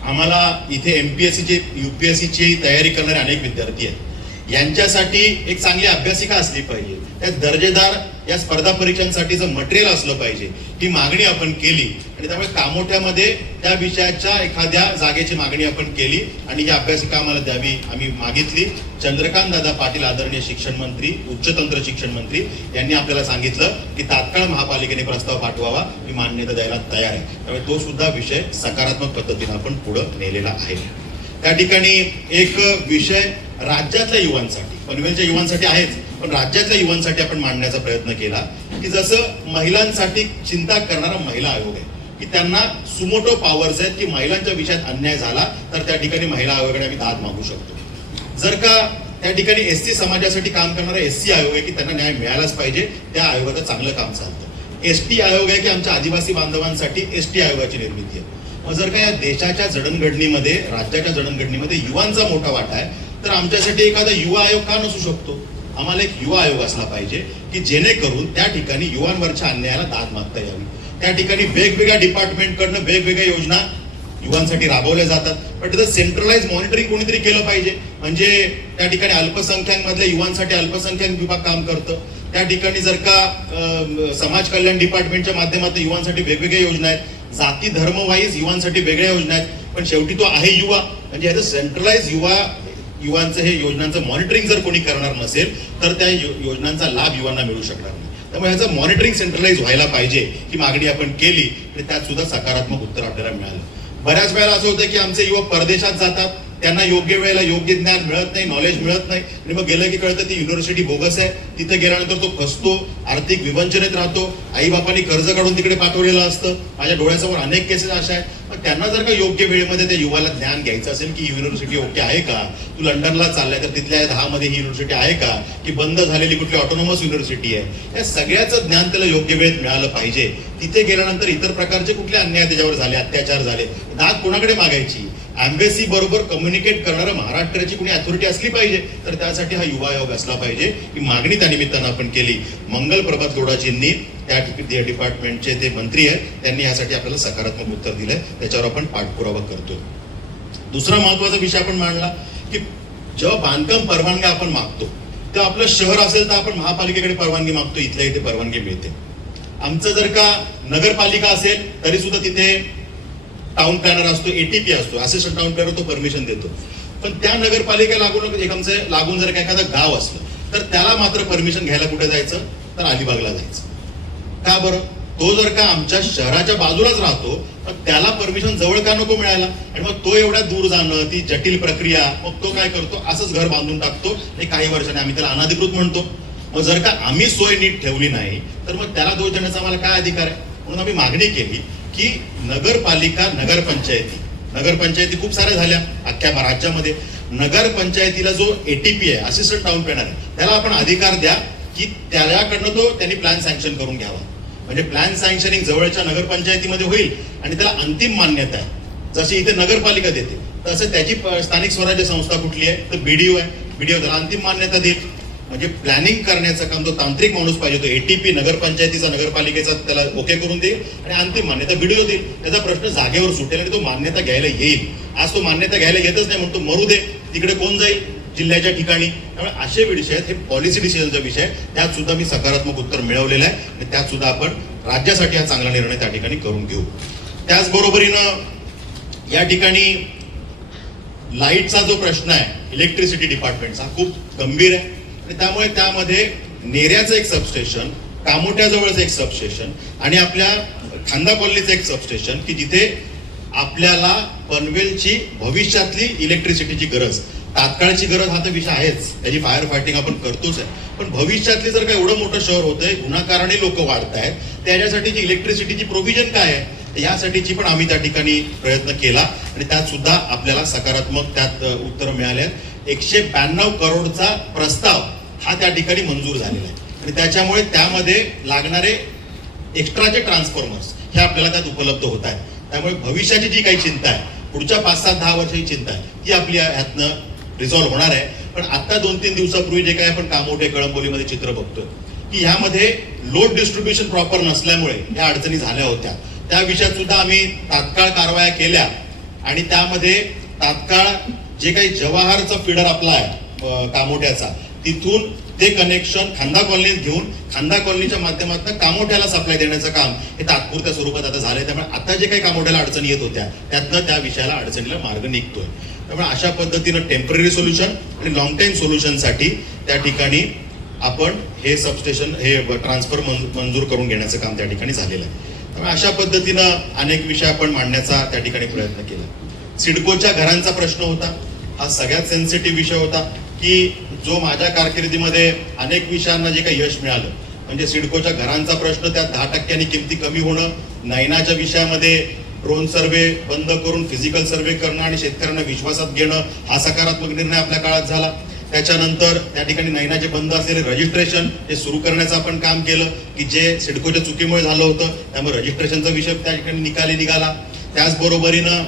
आम्हाला इथे एमपीएससीची युपीएससीची तयारी करणारे अनेक विद्यार्थी आहेत. यांच्यासाठी एक चांगली अभ्यासिका असली पाहिजे, त्यात दर्जेदार या स्पर्धा परीक्षांसाठीचं मटेरियल असलं पाहिजे, ही मागणी आपण केली आणि त्यामुळे कामोठ्यामध्ये त्या विषयाच्या एखाद्या जागेची मागणी आपण केली आणि ही अभ्यासिका आम्हाला द्यावी आम्ही मागितली. चंद्रकांत दादा पाटील आदरणीय शिक्षण मंत्री, उच्चतंत्र शिक्षण मंत्री यांनी आपल्याला सांगितलं की तात्काळ महापालिकेने प्रस्ताव पाठवावा, मी मान्यता द्यायला तयार आहे. त्यामुळे तो सुद्धा विषय सकारात्मक पद्धतीने आपण पुढे नेलेला आहे. त्या ठिकाणी एक विषय राज्यातल्या युवांसाठी, पनवेलच्या युवांसाठी आहेच, पण राज्यातल्या युवांसाठी आपण मांडण्याचा प्रयत्न केला की जसं महिलांसाठी चिंता करणारा महिला आयोग आहे, की त्यांना सुमोटो पॉवर्स आहेत की महिलांच्या विषयात अन्याय झाला तर त्या ठिकाणी महिला आयोगाकडे आम्ही दाद मागू शकतो. जर का त्या ठिकाणी एससी समाजासाठी काम करणारा एससी आयोग आहे की त्यांना न्याय मिळालाच पाहिजे, त्या आयोगाचं चांगलं काम चालतं. एसटी आयोग आहे की आमच्या आदिवासी बांधवांसाठी एसटी आयोगाची निर्मिती आहे. मग जर का या देशाच्या जडणघडणीमध्ये, राज्याच्या जडणघडणीमध्ये युवांचा मोठा वाटा आहे तर आमच्यासाठी एखादा युवा आयोग का नसू शकतो? आम्हाला एक युवा आयोग असला पाहिजे की जेणेकरून त्या ठिकाणी युवांवरच्या अन्यायाला दाद मागता यावी. त्या ठिकाणी वेगवेगळ्या डिपार्टमेंटकडनं वेगवेगळ्या योजना युवांसाठी राबवल्या जातात, पण त्याचं सेंट्रलाइज मॉनिटरिंग कोणीतरी केलं पाहिजे. म्हणजे त्या ठिकाणी अल्पसंख्याकमधल्या युवांसाठी अल्पसंख्याक विभाग काम करतं. त्या ठिकाणी जर का समाज कल्याण डिपार्टमेंटच्या माध्यमातून युवांसाठी वेगवेगळ्या योजना आहेत, जाती धर्म वाईज युवांसाठी वेगळ्या योजना आहेत, पण शेवटी तो आहे युवा. म्हणजे ह्याचं सेंट्रलाइज युवांचं हे योजनांचं मॉनिटरिंग जर कोणी करणार नसेल तर त्या योजनांचा लाभ युवांना मिळू शकणार नाही. त्यामुळे ह्याचं मॉनिटरिंग सेंट्रलाइज व्हायला पाहिजे ही मागणी आपण केली आणि त्यात सुद्धा सकारात्मक उत्तर आपल्याला मिळालं. बऱ्याच वेळेला असं होतं की आमचे युवक परदेशात जातात, त्यांना योग्य वेळेला योग्य ज्ञान मिळत नाही, नॉलेज मिळत नाही आणि मग गेलं की कळतं ती युनिव्हर्सिटी बोगस आहे. तिथे गेल्यानंतर तो फसतो, आर्थिक विवंचनेत राहतो, आईबापांनी कर्ज काढून तिकडे पाठवलेलं असतं. माझ्या डोळ्यासमोर अनेक केसेस अशा आहेत. मग त्यांना जर का योग्य वेळेमध्ये त्या युवाला ज्ञान घ्यायचं असेल की युनिव्हर्सिटी ओके आहे का, तू लंडनला चाललाय तर तिथल्या 10 मध्ये ही युनिव्हर्सिटी आहे का, की बंद झालेली कुठली ऑटोनॉमस युनिव्हर्सिटी आहे, या सगळ्याचं ज्ञान त्याला योग्य वेळेत मिळालं पाहिजे. तिथे गेल्यानंतर इतर प्रकारचे कुठले अन्याय त्याच्यावर झाले, अत्याचार झाले, दाद कोणाकडे मागायची? एम्बेसी बरोबर कम्युनिकेट करणारं महाराष्ट्राची कुणी अथॉरिटी असली पाहिजे. तर त्यासाठी हा युवा आयोग असला पाहिजे ही मागणी त्या निमित्तानं आपण केली. मंगल प्रभात लोढाजींनी त्या डिपार्टमेंटचे ते मंत्री आहेत, त्यांनी यासाठी आपल्याला सकारात्मक उत्तर दिलंय, त्याच्यावर आपण पाठपुरावा करतोय. दुसरा महत्वाचा विषय आपण मांडला की जेव्हा बांधकाम परवानगी आपण मागतो तेव्हा आपलं शहर असेल तर आपण महापालिकेकडे परवानगी मागतो, इथल्या इथे परवानगी मिळते. आमचं जर का नगरपालिका असेल तरी सुद्धा तिथे टाउन प्लॅनर असतो, एटीपी असतो, असिस्टंट टाउन प्लॅनर, तो परमिशन देतो. पण त्या नगरपालिका लागून जर एखादं गाव असलं तर त्याला मात्र परमिशन घ्यायला कुठे जायचं, तर अलिबागला जायचं. का बरं? तो जर का आमच्या शहराच्या बाजूलाच राहतो तर त्याला परमिशन जवळ का नको मिळायला? आणि मग तो एवढ्या दूर जाणं, ती जटिल प्रक्रिया, मग तो काय करतो, असंच घर बांधून टाकतो आणि काही वर्षांनी आम्ही त्याला अनधिकृत म्हणतो. मग जर का आम्ही सोय नीट ठेवली नाही तर मग त्याला दोष देण्याचा आम्हाला काय अधिकार आहे? म्हणून आम्ही मागणी केली की नगरपालिका, नगरपंचायती खूप साऱ्या झाल्या अख्ख्या राज्यामध्ये. नगरपंचायतीला जो एटीपी आहे, असिस्टंट टाउन प्लॅनर आहे, त्याला आपण अधिकार द्या की त्याच्याकडनं त्यांनी प्लॅन सँक्शन करून घ्यावा. म्हणजे प्लॅन सँक्शनिंग जवळच्या नगरपंचायतीमध्ये होईल आणि त्याला अंतिम मान्यता आहे. जशी इथे नगरपालिका देते तसं त्याची स्थानिक स्वराज्य संस्था कुठली आहे, तर बीडीओ आहे. बीडीओ त्याला अंतिम मान्यता देईल. म्हणजे प्लॅनिंग करण्याचं काम तो तांत्रिक माणूस पाहिजे. तो एटीपी नगरपंचायतीचा, नगरपालिकेचा त्याला ओके करून देईल आणि अंतिम मान्यता बीडीओ देईल. त्याचा प्रश्न जागेवर सुटेल आणि तो मान्यता घ्यायला येईल. आज तो मान्यता घ्यायला येतच नाही, म्हणतो मरू दे, तिकडे कोण जाईल जिल्ह्याच्या ठिकाणी. त्यामुळे असे विषय आहेत, हे पॉलिसी डिसिजनचा विषय आहे. त्यात सुद्धा मी सकारात्मक उत्तर मिळवलेलं आहे आणि त्यात सुद्धा आपण राज्यासाठी हा चांगला निर्णय त्या ठिकाणी करून घेऊ. त्याचबरोबरीनं या ठिकाणी लाईटचा जो प्रश्न आहे, इलेक्ट्रिसिटी डिपार्टमेंटचा, खूप गंभीर आहे. आणि त्यामुळे त्यामध्ये नेऱ्याचं एक सबस्टेशन, कामोट्याजवळचं एक सबस्टेशन आणि आपल्या खांदा कॉलनीचं एक सबस्टेशन, की जिथे आपल्याला पनवेलची भविष्यातली इलेक्ट्रिसिटीची गरज, तात्काळची गरज हा तर विषय आहेच, त्याची फायर फायटिंग आपण करतोच आहे. पण भविष्यातली जर का एवढं मोठं शहर होतंय, गुन्हागाराने लोक वाढत आहेत, त्याच्यासाठीची इलेक्ट्रिसिटीची प्रोव्हिजन काय आहे, यासाठीची पण आम्ही त्या ठिकाणी प्रयत्न केला आणि त्यात सुद्धा आपल्याला सकारात्मक त्यात उत्तर मिळाले आहेत. 192 करोडचा प्रस्ताव हा त्या ठिकाणी मंजूर झालेला आहे आणि त्याच्यामुळे त्यामध्ये लागणारे एक्स्ट्राचे ट्रान्सफॉर्मर्स हे आपल्याला त्यात उपलब्ध होत आहेत. त्यामुळे भविष्याची जी काही चिंता आहे, पुढच्या 5-7-10 वर्षाची चिंता आहे, ती आपली ह्यातनं रिझॉल्व्ह होणार आहे. पण आता 2-3 दिवसापूर्वी जे काही आपण कामोठे, कळंबोलीमध्ये चित्र बघतोय, की ह्यामध्ये लोड डिस्ट्रीब्युशन प्रॉपर नसल्यामुळे ह्या अडचणी झाल्या होत्या. त्या विषयात सुद्धा आम्ही तात्काळ कारवाया केल्या आणि त्यामध्ये तात्काळ जे काही जवाहरचा फीडर आपला आहे कामोठ्याचा, तिथून ते कनेक्शन खांदा कॉलनीत घेऊन खांदा कॉलनीच्या माध्यमातून कामोठ्याला सप्लाय देण्याचं काम हे तात्पुरत्या स्वरूपात आता झालंय. त्यामुळे आता जे काही कामोठ्याला अडचणी येत होत्या त्यातनं त्या विषयाला अडचणीला मार्ग निघतोय. त्यामुळे अशा पद्धतीनं टेम्पररी सोल्युशन आणि लॉंग टाइम सोल्युशनसाठी त्या ठिकाणी आपण हे सबस्टेशन, हे ट्रान्सफर मंजूर करून घेण्याचं काम त्या ठिकाणी झालेलं आहे. त्यामुळे अशा पद्धतीनं अनेक विषय आपण मांडण्याचा त्या ठिकाणी प्रयत्न केला. सिडकोच्या घरांचा प्रश्न होता, हा सगळ्यात सेन्सिटिव्ह विषय होता, की जो माझ्या कारकिर्दीमध्ये अनेक विषयांना जे काही यश मिळालं, म्हणजे सिडकोच्या घरांचा प्रश्न, त्यात 10% किमती कमी होणं, नैनाच्या विषयामध्ये ड्रोन सर्वे बंद करून फिजिकल सर्वे करणं आणि शेतकऱ्यांना विश्वासात घेणं, हा सकारात्मक निर्णय आपल्या काळात झाला. त्याच्यानंतर त्या ठिकाणी नैनाचे बंद असलेले रजिस्ट्रेशन हे सुरू करण्याचं आपण काम केलं, की जे सिडकोच्या चुकीमुळे झालं होतं. त्यामुळे रजिस्ट्रेशनचा विषय त्या ठिकाणी निकाली निघाला. त्याचबरोबरीनं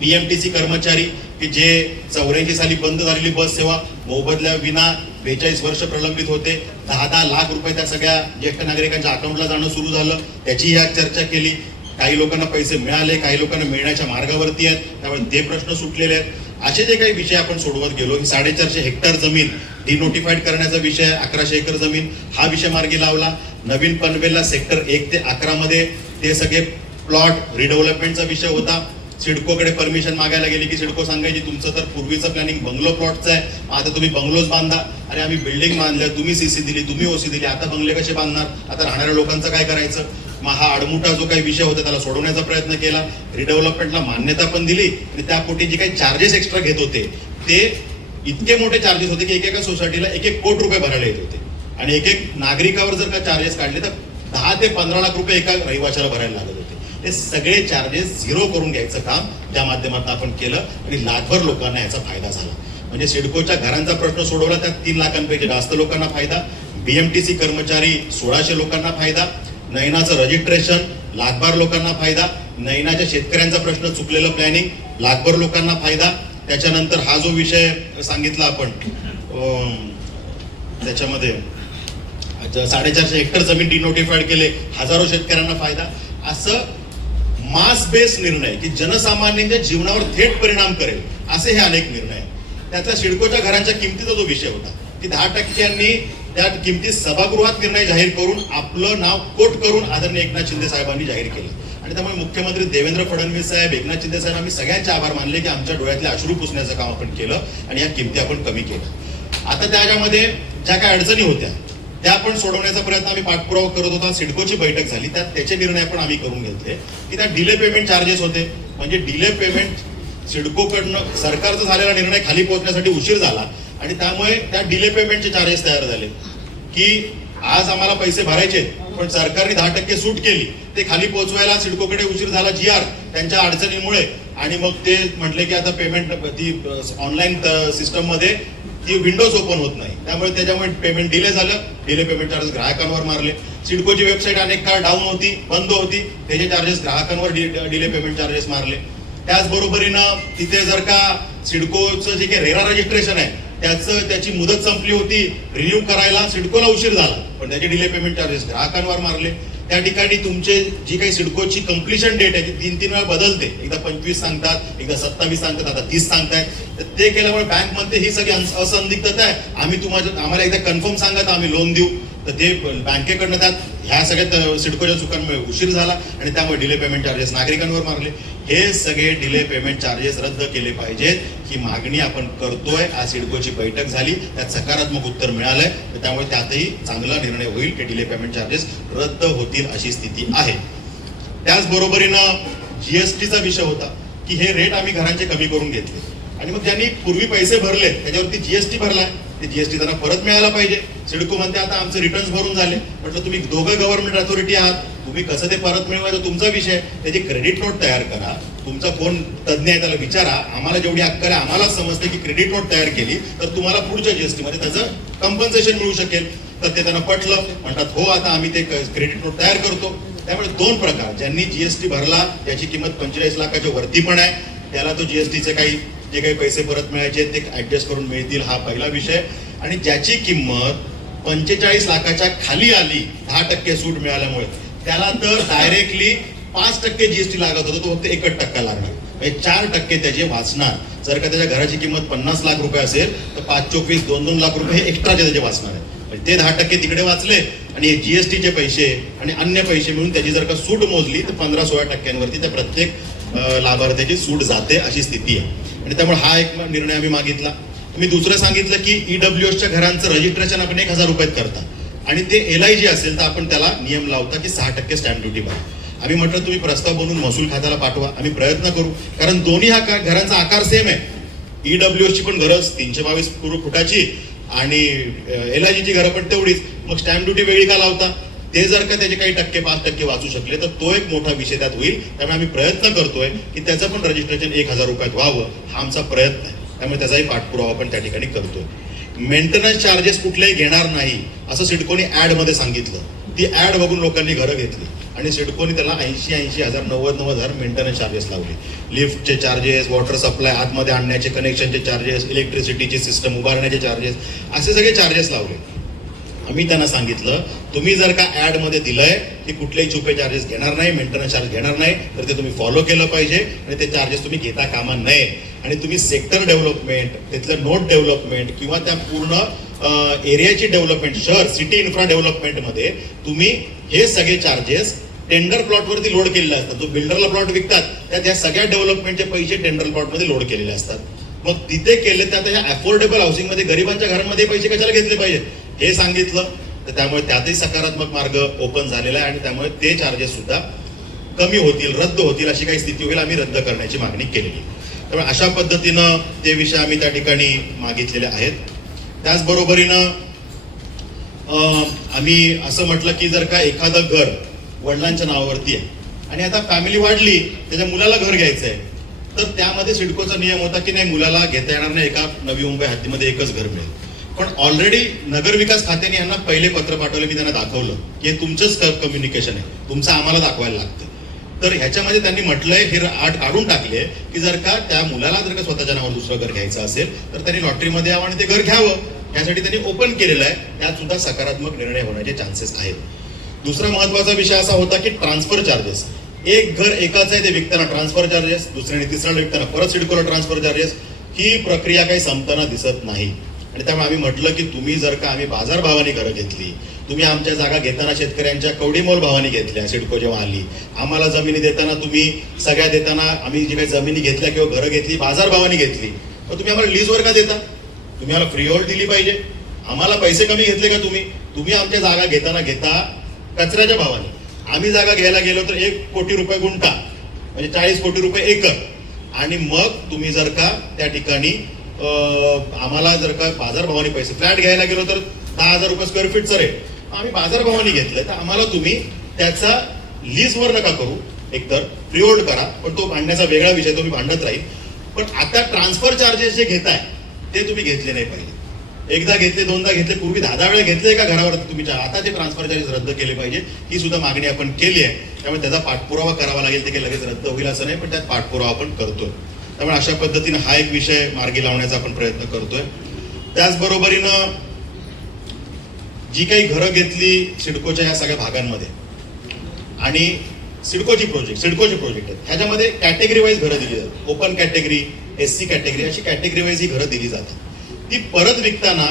PMTC कर्मचारी की जे 84 साली बंद झालेली बस सेवा मोबदल्या विना 42 वर्ष प्रलंबित होते, 10-10 लाख रुपये त्या सगळ्या ज्येष्ठ नागरिकांच्या अकाउंटला जाणं सुरू झालं, त्याची ह्या चर्चा केली. काही लोकांना पैसे मिळाले, काही लोकांना मिळण्याच्या मार्गावरती आहेत, त्यामुळे ते प्रश्न सुटलेले आहेत. असे जे काही विषय आपण सोडवत गेलो, की 450 हेक्टर जमीन डिनोटिफाईड करण्याचा विषय, 1100 एकर जमीन हा विषय मार्गी लावला. नवीन पनवेलला सेक्टर 1 ते 11 मध्ये ते सगळे प्लॉट रिडेव्हलपमेंटचा विषय होता. सिडकोकडे परमिशन मागायला गेली की सिडको सांगायची तुमचं तर पूर्वीचं प्लॅनिंग बंगलो प्लॉटचं आहे, आता तुम्ही बंगलोज बांधा. आणि आम्ही बिल्डिंग बांधल्या, तुम्ही CC दिली, तुम्ही OC दिली, आता बंगले कसे बांधणार, आता राहणाऱ्या लोकांचं काय करायचं. मग हा अडमुठा जो काही विषय होता त्याला सोडवण्याचा प्रयत्न केला. रिडेव्हलपमेंटला मान्यता पण दिली आणि त्यापोटी जे काही चार्जेस एक्स्ट्रा घेत होते ते इतके मोठे चार्जेस होते की एकेका सोसायटीला 1-1 कोटी रुपये भरायला येत होते आणि एक नागरिकावर जर का चार्जेस काढले तर 10 ते 15 लाख रुपये एका रहिवाशाला भरायला लागत होते. हे सगळे चार्जेस झिरो करून घ्यायचं काम त्या माध्यमातून आपण केलं आणि लाखभर लोकांना याचा फायदा झाला. म्हणजे सिडकोच्या घरांचा प्रश्न सोडवला, त्यात 3 लाखांपैकी जास्त लोकांना फायदा. BMTC कर्मचारी 1600 लोकांना फायदा. नैनाचं रजिस्ट्रेशन लाखभर लोकांना फायदा. नैनाच्या शेतकऱ्यांचा प्रश्न, चुकलेलं प्लॅनिंग, लाखभर लोकांना फायदा. त्याच्यानंतर हा जो विषय सांगितला आपण त्याच्यामध्ये 450 हेक्टर जमीन डिनोटिफाईड केले, हजारो शेतकऱ्यांना फायदा. असं मास बेस निर्णय की जनसामान्यांच्या जीवनावर थेट परिणाम करेल असे हे अनेक निर्णय. त्यातल्या सिडकोच्या घरांच्या किमतीचा जो विषय होता की 10% त्या किमती सभागृहात निर्णय जाहीर करून आपलं नाव कोट करून आदरणीय एकनाथ शिंदे साहेबांनी जाहीर केलं आणि आणि त्यामुळे मुख्यमंत्री देवेंद्र फडणवीस साहेब, एकनाथ शिंदे साहेब, आम्ही सगळ्यांचे आभार मानले की आमच्या डोळ्यातले अश्रू पुसण्याचं काम आपण केलं आणि या किमती आपण कमी केल्या. आता त्याच्यामध्ये ज्या काही अडचणी होत्या त्या आपण सोडवण्याचा प्रयत्न आम्ही पाठपुरावा करत होता. सिडकोची बैठक झाली, त्यात त्याचे निर्णय पण आम्ही करून घेतले की त्यात डिले पेमेंट चार्जेस होते, म्हणजे डिले पेमेंट सिडकोकडनं सरकारचा झालेला निर्णय खाली पोहोचण्यासाठी उशीर झाला आणि त्यामुळे त्या डिले पेमेंटचे चार्जेस तयार झाले की आज आम्हाला पैसे भरायचे पण सरकारने 10% सूट केली, ते खाली पोहोचवायला सिडकोकडे उशीर झाला GR त्यांच्या अडचणीमुळे, आणि मग ते म्हटले की आता पेमेंट ती ऑनलाईन सिस्टम मध्ये ती विंडोज ओपन होत नाही, त्याच्यामुळे पेमेंट डिले झालं. डिले पेमेंट चार्जेस ग्राहकांवर मारले. सिडकोची वेबसाईट अनेक काळ डाऊन होती, बंद होती, त्याचे चार्जेस ग्राहकांवर डिले पेमेंट चार्जेस मारले. त्याचबरोबरीनं तिथे जर का सिडकोचं जे काही रेरा रजिस्ट्रेशन आहे त्याची मुदत संपली होती, रिन्यू करायला सिडकोला उशीर झाला पण त्याचे डिले पेमेंट चार्जेस ग्राहकांवर मारले. त्या ठिकाणी तुमचे जी काही सिडकोची कम्प्लिशन डेट आहे ती 3-3 वेळा बदलते, एकदा 25 सांगतात, एकदा 27 सांगतात, आता 30 सांगतायत. तर ते केल्यामुळे बँक म्हणते ही सगळी असंदिग्धता आहे, आम्हाला एकदा कन्फर्म सांगा तर आम्ही लोन देऊ. तर ते बँकेकडनं त्यात ह्या सगळ्यात सिडकोच्या चुकांमुळे उशीर झाला आणि त्यामुळे डिले पेमेंट चार्जेस नागरिकांवर मारले. हे सगळे डिले पेमेंट चार्जेस रद्द केले पाहिजेत ही मागणी आपण करतोय. आज सिडकोची बैठक झाली, त्यात सकारात्मक उत्तर मिळालंय, त्यामुळे त्यातही चांगला निर्णय होईल की डिले पेमेंट चार्जेस रद्द होतील अशी स्थिती आहे. त्याचबरोबरीनं जीएसटीचा विषय होता की हे रेट आम्ही घरांचे कमी करून घेतले आणि मग ज्यांनी पूर्वी पैसे भरले त्याच्यावरती जीएसटी भरलाय, ते जीएसटी त्यांना परत मिळायला पाहिजे. सिडको म्हणते आता आमचे रिटर्न्स भरून झाले. म्हटलं तुम्ही दोघं गव्हर्नमेंट अथॉरिटी आहात, तुम्ही कसं ते परत मिळवायचं तुमचा विषय, त्याची क्रेडिट नोट तयार करा. तुमचा कोण तज्ज्ञ आहे त्याला विचारा, आम्हाला जेवढी अक्कल आहे आम्हाला समजते की क्रेडिट नोट तयार केली तर तुम्हाला पुढच्या जीएसटी मध्ये त्याचं कम्पन्सेशन मिळू शकेल. तर ते त्यांना पटलं, म्हणतात हो आता आम्ही ते क्रेडिट नोट तयार करतो. त्यामुळे दोन प्रकार, ज्यांनी जीएसटी भरला त्याची किंमत 45 लाखाच्या वरती पण आहे, त्याला तो जीएसटीचे जे काही पैसे परत मिळायचे ते ऍडजस्ट करून मिळतील, हा पहिला विषय. आणि ज्याची किंमत 45 लाखाच्या खाली आली 10% सूट मिळाल्यामुळे त्याला तर डायरेक्टली 5% जीएसटी लागत होतो, तो फक्त 1% लागणार, म्हणजे 4% त्याचे वाचणार. जर का त्याच्या घराची किंमत 50 लाख रुपये असेल तर 5-24 2-2 लाख रुपये हे एक्स्ट्राचे त्याचे वाचणार आहे. ते 10% तिकडे वाचले आणि जीएसटीचे पैसे आणि अन्य पैसे मिळून त्याची जर का सूट मोजली तर 15-16% त्या प्रत्येक लाभार्थ्याची सूट जाते अशी स्थिती आहे. आणि त्यामुळे हा एक निर्णय आम्ही मागितला. मी दुसरं सांगितलं की ईडब्ल्यूएसच्या घरांचं रजिस्ट्रेशन आपण 1,000 रुपयात करता आणि ते LIG असेल तर आपण त्याला नियम लावता की 6% स्टॅम्प ड्युटी भरा. आम्ही म्हटलं तुम्ही प्रस्ताव बनवून महसूल खात्याला पाठवा, आम्ही प्रयत्न करू, कारण दोन्ही घरांचा आकार सेम आहे. ईडब्ल्यूएसची पण घरं 322 फुटाची आणि LIGची घरं पण तेवढीच, मग स्टॅम्प ड्युटी वेगळी का लावता? ते जर का त्याचे काही 5% वाचू शकले तर तो एक मोठा विषय त्यात होईल. त्यामुळे आम्ही प्रयत्न करतोय की त्याचं पण रजिस्ट्रेशन 1,000 रुपयात व्हावं, हा आमचा प्रयत्न आहे. त्यामुळे त्याचाही पाठपुरावा पण त्या ठिकाणी करतोय. मेंटेनन्स चार्जेस कुठलेही घेणार नाही असं सिडकोने ऍड मध्ये सांगितलं. ती ऍड बघून लोकांनी घरं घेतली आणि सिडकोने त्याला 80,000 90,000 मेंटेनन्स चार्जेस लावले. लिफ्टचे चार्जेस, वॉटर सप्लाय आतमध्ये आणण्याचे कनेक्शनचे चार्जेस, इलेक्ट्रिसिटीची सिस्टम उभारण्याचे चार्जेस, असे सगळे चार्जेस लावले. आम्ही त्यांना सांगितलं तुम्ही जर का ऍड मध्ये दिलंय की कुठलेही छुपे चार्जेस घेणार नाही, मेंटेनन्स चार्ज घेणार नाही, तर ते तुम्ही फॉलो केलं पाहिजे आणि ते चार्जेस तुम्ही घेता कामा नये. आणि तुम्ही सेक्टर डेव्हलपमेंट, तिथलं नोड डेव्हलपमेंट किंवा त्या पूर्ण एरियाची डेव्हलपमेंट, शहर सिटी इन्फ्रा डेव्हलपमेंट मध्ये तुम्ही हे सगळे चार्जेस टेंडर प्लॉटवरती लोड केलेले असतात. जो बिल्डरला प्लॉट विकतात त्यात या सगळ्या डेव्हलपमेंटचे पैसे टेंडर प्लॉटमध्ये लोड केलेले असतात. मग तिथे केले तर आता ह्या अफोर्डेबल हाऊसिंग मध्ये गरिबांच्या घरांमध्ये पैसे कशाला घेतले पाहिजे हे सांगितलं. तर त्यामुळे त्यातही सकारात्मक मार्ग ओपन झालेला आहे आणि त्यामुळे ते चार्जेस सुद्धा कमी होतील, रद्द होतील अशी काही स्थिती होईल, आम्ही रद्द करण्याची मागणी केलेली. त्यामुळे अशा पद्धतीनं ते विषय आम्ही त्या ठिकाणी मागितलेले आहेत. त्याचबरोबरीनं आम्ही असं म्हटलं की जर का एखादं घर वडिलांच्या नावावरती आहे आणि आता फॅमिली वाढली, त्याच्या मुलाला घर घ्यायचं आहे, तर त्यामध्ये सिडकोचा नियम होता की नाही मुलाला घेता येणार नाही, एका नवी मुंबई हद्दीमध्ये एकच घर मिळेल. पण ऑलरेडी नगर विकास खात्याने यांना पहिले पत्र पाठवले, मी त्यांना दाखवलं की हे तुमचंच कम्युनिकेशन आहे, तुमचं आम्हाला दाखवायला लागतं. तर ह्याच्यामध्ये त्यांनी म्हटलंय, हे आठ काढून टाकले की जर का त्या मुलाला जर का स्वतःच्या नावावर दुसरं घर घ्यायचं असेल तर त्यांनी लॉटरीमध्ये यावं आणि ते घर घ्यावं, यासाठी त्यांनी ओपन केलेलं आहे. त्यात सुद्धा सकारात्मक निर्णय होण्याचे चान्सेस आहेत. दुसरा महत्वाचा विषय असा होता की ट्रान्सफर चार्जेस. एक घर एकाच आहे, ते विकताना ट्रान्सफर चार्जेस, दुसऱ्याने तिसऱ्याला विकताना परत सिडकोला ट्रान्सफर चार्जेस, ही प्रक्रिया काही संपताना दिसत नाही. आणि त्यामुळे आम्ही म्हटलं की तुम्ही जर का आम्ही बाजारभावाने घरं घेतली, तुम्ही आमच्या जागा घेताना शेतकऱ्यांच्या कवडीमोल भावाने घेतल्या, सिडको जेव्हा आली, आम्हाला जमिनी देताना तुम्ही सगळ्या देताना आम्ही जी काही जमिनी घेतल्या किंवा घरं घेतली बाजारभावाने घेतली, तर तुम्ही आम्हाला लीजवर का देता? तुम्ही आम्हाला फ्री होल्ड दिली पाहिजे. आम्हाला पैसे कमी घेतले का तुम्ही आमच्या जागा घेताना घेता कचऱ्याच्या भावाने. आम्ही जागा घ्यायला गेलो तर 1 कोटी रुपये गुंठा म्हणजे 40 कोटी रुपये एकर, आणि मग तुम्ही जर का त्या ठिकाणी आम्हाला जर का बाजारभावाने पैसे, फ्लॅट घ्यायला गेलो तर 10,000 रुपये स्क्वेअर फीटचं रेट, आम्ही बाजारभावाने घेतलंय, तर आम्हाला तुम्ही त्याचा लीजवर नका करू, एकतर फ्री होल्ड करा. पण तो भांडण्याचा वेगळा विषय, तो मी भांडत राहील. पण आता ट्रान्सफर चार्जेस जे घेताय ते तुम्ही घेतले नाही पाहिजे. एकदा घेतले, दोनदा घेतले, पूर्वी 10 वेळा घेतले का घरावर तुम्ही, आता ते ट्रान्सफर चार्जेस रद्द केले पाहिजे, ही सुद्धा मागणी आपण केली आहे. त्यामुळे त्याचा पाठपुरावा करावा लागेल. ते काही लगेच रद्द होईल असं नाही, पण त्यात पाठपुरावा आपण करतोय. त्यामुळे अशा पद्धतीने हा एक विषय मार्गी लावण्याचा आपण प्रयत्न करतोय. त्याचबरोबरीनं जी काही घरं घेतली सिडकोच्या ह्या सगळ्या भागांमध्ये आणि सिडकोचे प्रोजेक्ट आहेत, ह्याच्यामध्ये कॅटेगरी वाईज घरं दिली जातात. ओपन कॅटेगरी, SC कॅटेगरी, अशी कॅटेगरी वाईज ही घरं दिली जातात. ती परत विकताना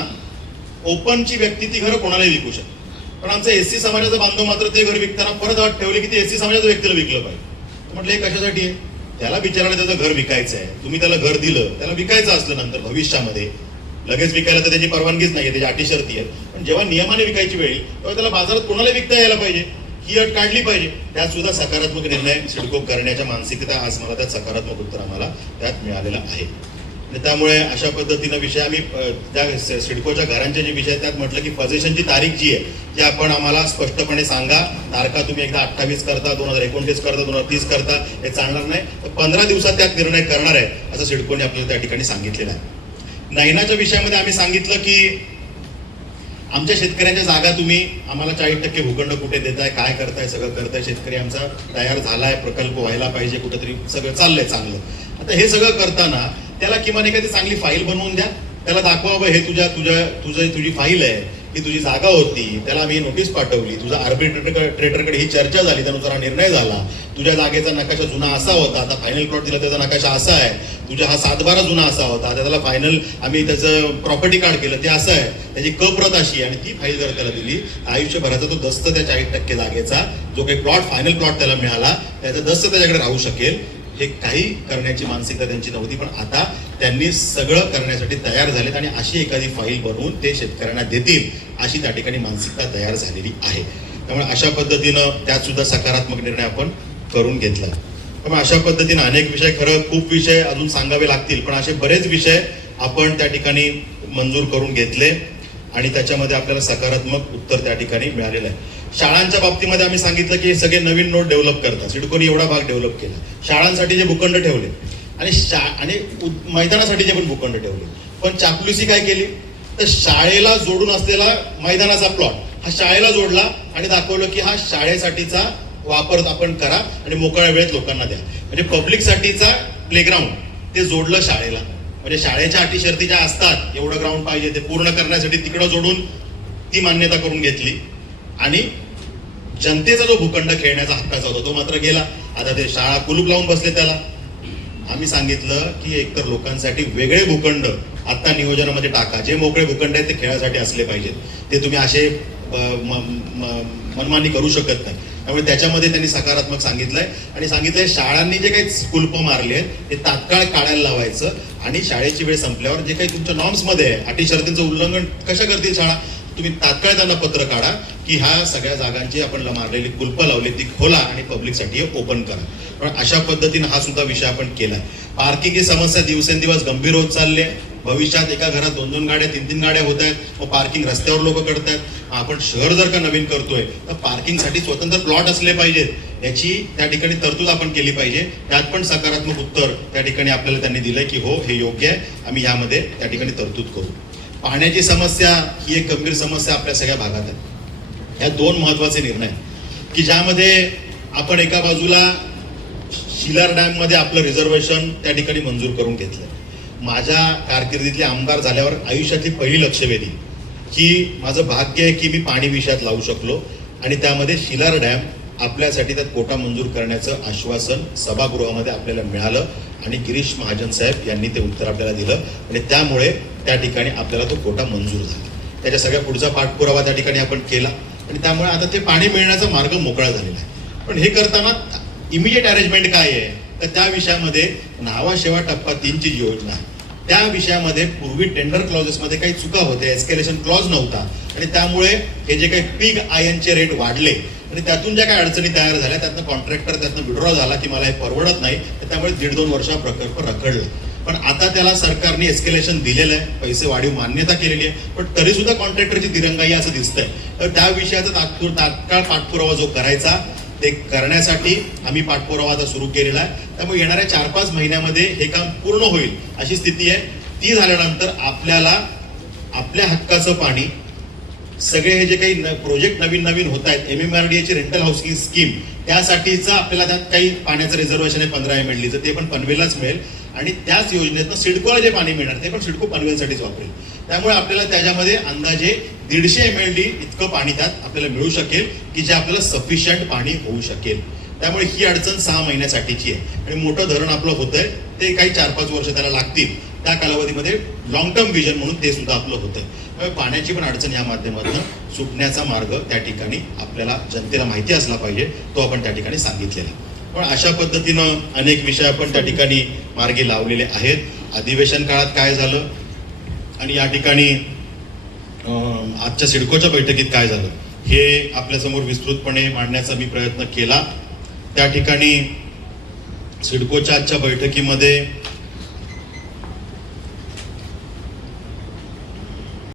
ओपनची व्यक्ती ती घरं कोणालाही विकू शकते. पण आमचं SC समाजाचं बांधव मात्र ते घर विकताना परत अट ठेवली की ते SC समाजाच्या व्यक्तीला विकलं पाहिजे. म्हटलं हे कशासाठी आहे? त्याला बिचाराने त्याचं घर विकायचं आहे, तुम्ही त्याला घर दिलं, त्याला विकायचं असलं नंतर भविष्यामध्ये, लगेच विकायला तर त्याची परवानगीच नाहीये, त्याची अटी शर्ती आहेत. पण जेव्हा नियमाने विकायची वेळ तेव्हा त्याला बाजारात कोणाला विकता यायला पाहिजे, ही अट काढली पाहिजे. त्यात सुद्धा सकारात्मक निर्णय सिडको करण्याच्या मानसिकता, आज मला त्यात सकारात्मक उत्तर आम्हाला त्यात मिळालेलं आहे. आणि त्यामुळे अशा पद्धतीनं विषय आम्ही त्या सिडकोच्या घरांचे जे विषय त्यात म्हटलं की पोझिशनची तारीख जी आहे ती आपण आम्हाला स्पष्टपणे सांगा. तारखा तुम्ही एकदा 28 करता, 2029 करता, 2030 करता, हे चालणार नाही. तर 15 दिवसात त्यात निर्णय करणार आहे असं सिडकोने आपल्याला त्या ठिकाणी सांगितलेलं आहे. नैनाच्या विषयामध्ये आम्ही सांगितलं की आमच्या शेतकऱ्यांच्या जागा तुम्ही आम्हाला 40% भूखंड कुठे देताय, काय करताय, सगळं करताय. शेतकरी आमचा तयार झालाय, प्रकल्प व्हायला पाहिजे, कुठेतरी सगळं चाललंय चांगलं. आता हे सगळं करताना त्याला किमान एखादी चांगली फाईल बनवून द्या, त्याला दाखवा हे तुझी फाईल आहे, ही तुझी जागा होती, त्याला आम्ही नोटीस पाठवली, तुझा आर्बिट्रेटरकडे ही चर्चा झाली, त्यानुसार हा निर्णय झाला, तुझ्या जागेचा नकाशा जुना असा होता, आता फायनल प्लॉट दिला त्याचा नकाशा असा आहे, तुझा हा 7/12 जुना असा होता, त्याला फायनल आम्ही त्याचं प्रॉपर्टी कार्ड केलं ते असं आहे, त्याची प्रत अशी, आणि ती फाईल जर त्याला दिली, आयुष्यभराचा तो दस्त त्या 40% जागेचा जो काही प्लॉट, फायनल प्लॉट त्याला मिळाला, त्याचा दस्त त्याच्याकडे राहू शकेल. हे काही करण्याची मानसिकता त्यांची नव्हती, पण आता त्यांनी सगळं करण्यासाठी तयार झालेत आणि अशी एखादी फाईल बनवून ते शेतकऱ्यांना देतील अशी त्या ठिकाणी मानसिकता तयार झालेली आहे. त्यामुळे अशा पद्धतीनं त्यात सुद्धा सकारात्मक निर्णय आपण करून घेतला. त्यामुळे अशा पद्धतीनं अनेक विषय, खरं खूप विषय अजून सांगावे लागतील, पण असे बरेच विषय आपण त्या ठिकाणी मंजूर करून घेतले आणि त्याच्यामध्ये आपल्याला सकारात्मक उत्तर त्या ठिकाणी मिळालेलं आहे. शाळांच्या बाबतीमध्ये आम्ही सांगितलं की सगळे नवीन नोट डेव्हलप करतात. सिडकोने एवढा भाग डेव्हलप केला, शाळांसाठी जे भूखंड ठेवले आणि मैदानासाठी जे पण भूखंड ठेवले, पण चापलुसी काय केली तर शाळेला जोडून असलेला मैदानाचा प्लॉट हा शाळेला जोडला आणि दाखवलं की हा शाळेसाठीचा वापर आपण करा आणि मोकळ्या वेळेत लोकांना द्या. म्हणजे पब्लिकसाठीचा प्लेग्राऊंड ते जोडलं शाळेला. म्हणजे शाळेच्या अटी शर्ती ज्या असतात, एवढं ग्राउंड पाहिजे ते पूर्ण करण्यासाठी तिकडं जोडून ती मान्यता करून घेतली. आणि जनतेचा जो भूखंड खेळण्याचा हक्काचा होता तो मात्र गेला. आता ते शाळा कुलूप लावून बसले त्याला. आम्ही सांगितलं की एकतर लोकांसाठी वेगळे भूखंड आता नियोजनामध्ये टाका, जे मोकळे भूखंड आहेत ते खेळासाठी असले पाहिजेत, ते तुम्ही असे मनमानी करू शकत नाही. त्यामुळे त्याच्यामध्ये त्यांनी सकारात्मक सांगितलंय आणि सांगितलंय शाळांनी जे काही कुलप मारले आहेत ते तात्काळ काढायला लावायचं आणि शाळेची वेळ संपल्यावर जे काही तुमच्या नॉर्म्समध्ये आहे, अटी शर्तींचं उल्लंघन कशा करतील शाळा, तुम्ही तात्काळ त्यांना पत्र काढा की ह्या सगळ्या जागांची आपण मारलेली कुलपं लावली ती खोला आणि पब्लिकसाठी ओपन करा. पण अशा पद्धतीने हा सुद्धा विषय आपण केलाय. पार्किंगची समस्या दिवसेंदिवस गंभीर होत चालली आहे. भविष्यात एका घरात 2-2 गाड्या 3-3 गाड्या होत आहेत, मग पार्किंग रस्त्यावर लोक करतायत. आपण शहर जर का नवीन करतोय तर पार्किंगसाठी स्वतंत्र प्लॉट असले पाहिजेत, याची त्या ठिकाणी तरतूद आपण केली पाहिजे. त्यात पण सकारात्मक उत्तर त्या ठिकाणी आपल्याला त्यांनी दिलंय की हो हे योग्य आहे, आम्ही यामध्ये त्या ठिकाणी तरतूद करू. पाण्याची समस्या ही एक गंभीर समस्या आपल्या सगळ्या भागात आहे. ह्या 2 महत्वाचे निर्णय की ज्यामध्ये आपण एका बाजूला शिलार डॅम मध्ये आपलं रिझर्वेशन त्या ठिकाणी मंजूर करून घेतलं. माझ्या कारकिर्दीतले आमदार झाल्यावर आयुष्यातली पहिली लक्षवेधी की माझं भाग्य आहे की मी पाणी विषयात लावू शकलो आणि त्यामध्ये शिलार डॅम आपल्यासाठी त्यात कोटा मंजूर करण्याचं आश्वासन सभागृहामध्ये आपल्याला मिळालं आणि गिरीश महाजन साहेब यांनी ते उत्तर आपल्याला दिलं आणि त्यामुळे त्या ठिकाणी आपल्याला तो कोटा मंजूर झाला. त्याच्या सगळ्या पुढचा पाठपुरावा त्या ठिकाणी आपण केला आणि त्यामुळे आता ते पाणी मिळण्याचा मार्ग मोकळा झालेला आहे. पण हे करताना इमिजिएट अरेंजमेंट काय आहे तर त्या विषयामध्ये नावाशेवा टप्पा 3 ची जी योजना आहे त्या विषयामध्ये पूर्वी टेंडर क्लॉजेसमध्ये काही चुका होत्या, एस्केलेशन क्लॉज नव्हता आणि त्यामुळे हे जे काही पिग आयनचे रेट वाढले आणि त्यातून ज्या काही अडचणी तयार झाल्या त्यातनं कॉन्ट्रॅक्टर त्यातनं विड्रॉ झाला की मला हे परवडत नाही, त्यामुळे 1.5-2 वर्षा प्रकल्प रखडला. पण आता त्याला सरकारने एस्केलेशन दिलेलं आहे, पैसे वाढीव मान्यता केलेली आहे, पण तरी सुद्धा कॉन्ट्रॅक्टरची दिरंगाई असं दिसतंय. तर त्या विषयाचा तात्काळ पाठपुरावा जो करायचा ते करण्यासाठी आम्ही पाठपुरावा आता सुरू केलेला आहे. त्यामुळे येणाऱ्या 4-5 महिन्यामध्ये हे काम पूर्ण होईल अशी स्थिती आहे. ती झाल्यानंतर आपल्याला आपल्या हक्काचं पाणी सगळे हे जे काही प्रोजेक्ट नवीन होत आहेत, MMRDA ची रेंटल हाऊसिंग स्कीम त्यासाठीचं आपल्याला त्यात काही पाण्याचं रिझर्वेशन आहे 15 MLD ते पण पनवेललाच मिळेल आणि त्याच योजनेतनं सिडकोला जे पाणी मिळणार ते पण सिडको पनवेलसाठीच वापरेल. त्यामुळे आपल्याला त्याच्यामध्ये अंदाजे 150 MLD इतकं पाणी त्यात आपल्याला मिळू शकेल की जे आपल्याला सफिशियंट पाणी होऊ शकेल. त्यामुळे ही अडचण 6 महिन्यासाठीची आहे आणि मोठं धरण आपलं होतंय ते काही 4-5 वर्ष त्याला लागतील. त्या कालावधीमध्ये लॉंग टर्म विजन म्हणून ते सुद्धा आपलं होतंय. त्यामुळे पाण्याची पण अडचण या माध्यमातून सुटण्याचा मार्ग त्या ठिकाणी आपल्याला जनतेला माहिती असला पाहिजे, तो आपण त्या ठिकाणी सांगितलेला. पण अशा पद्धतीनं अनेक विषय आपण त्या ठिकाणी मार्गी लावलेले आहेत. अधिवेशन काळात काय झालं आणि या ठिकाणी आजच्या सिडकोच्या बैठकीत काय झालं हे आपल्यासमोर विस्तृतपणे मांडण्याचा मी प्रयत्न केला. त्या ठिकाणी सिडकोच्या आजच्या बैठकीमध्ये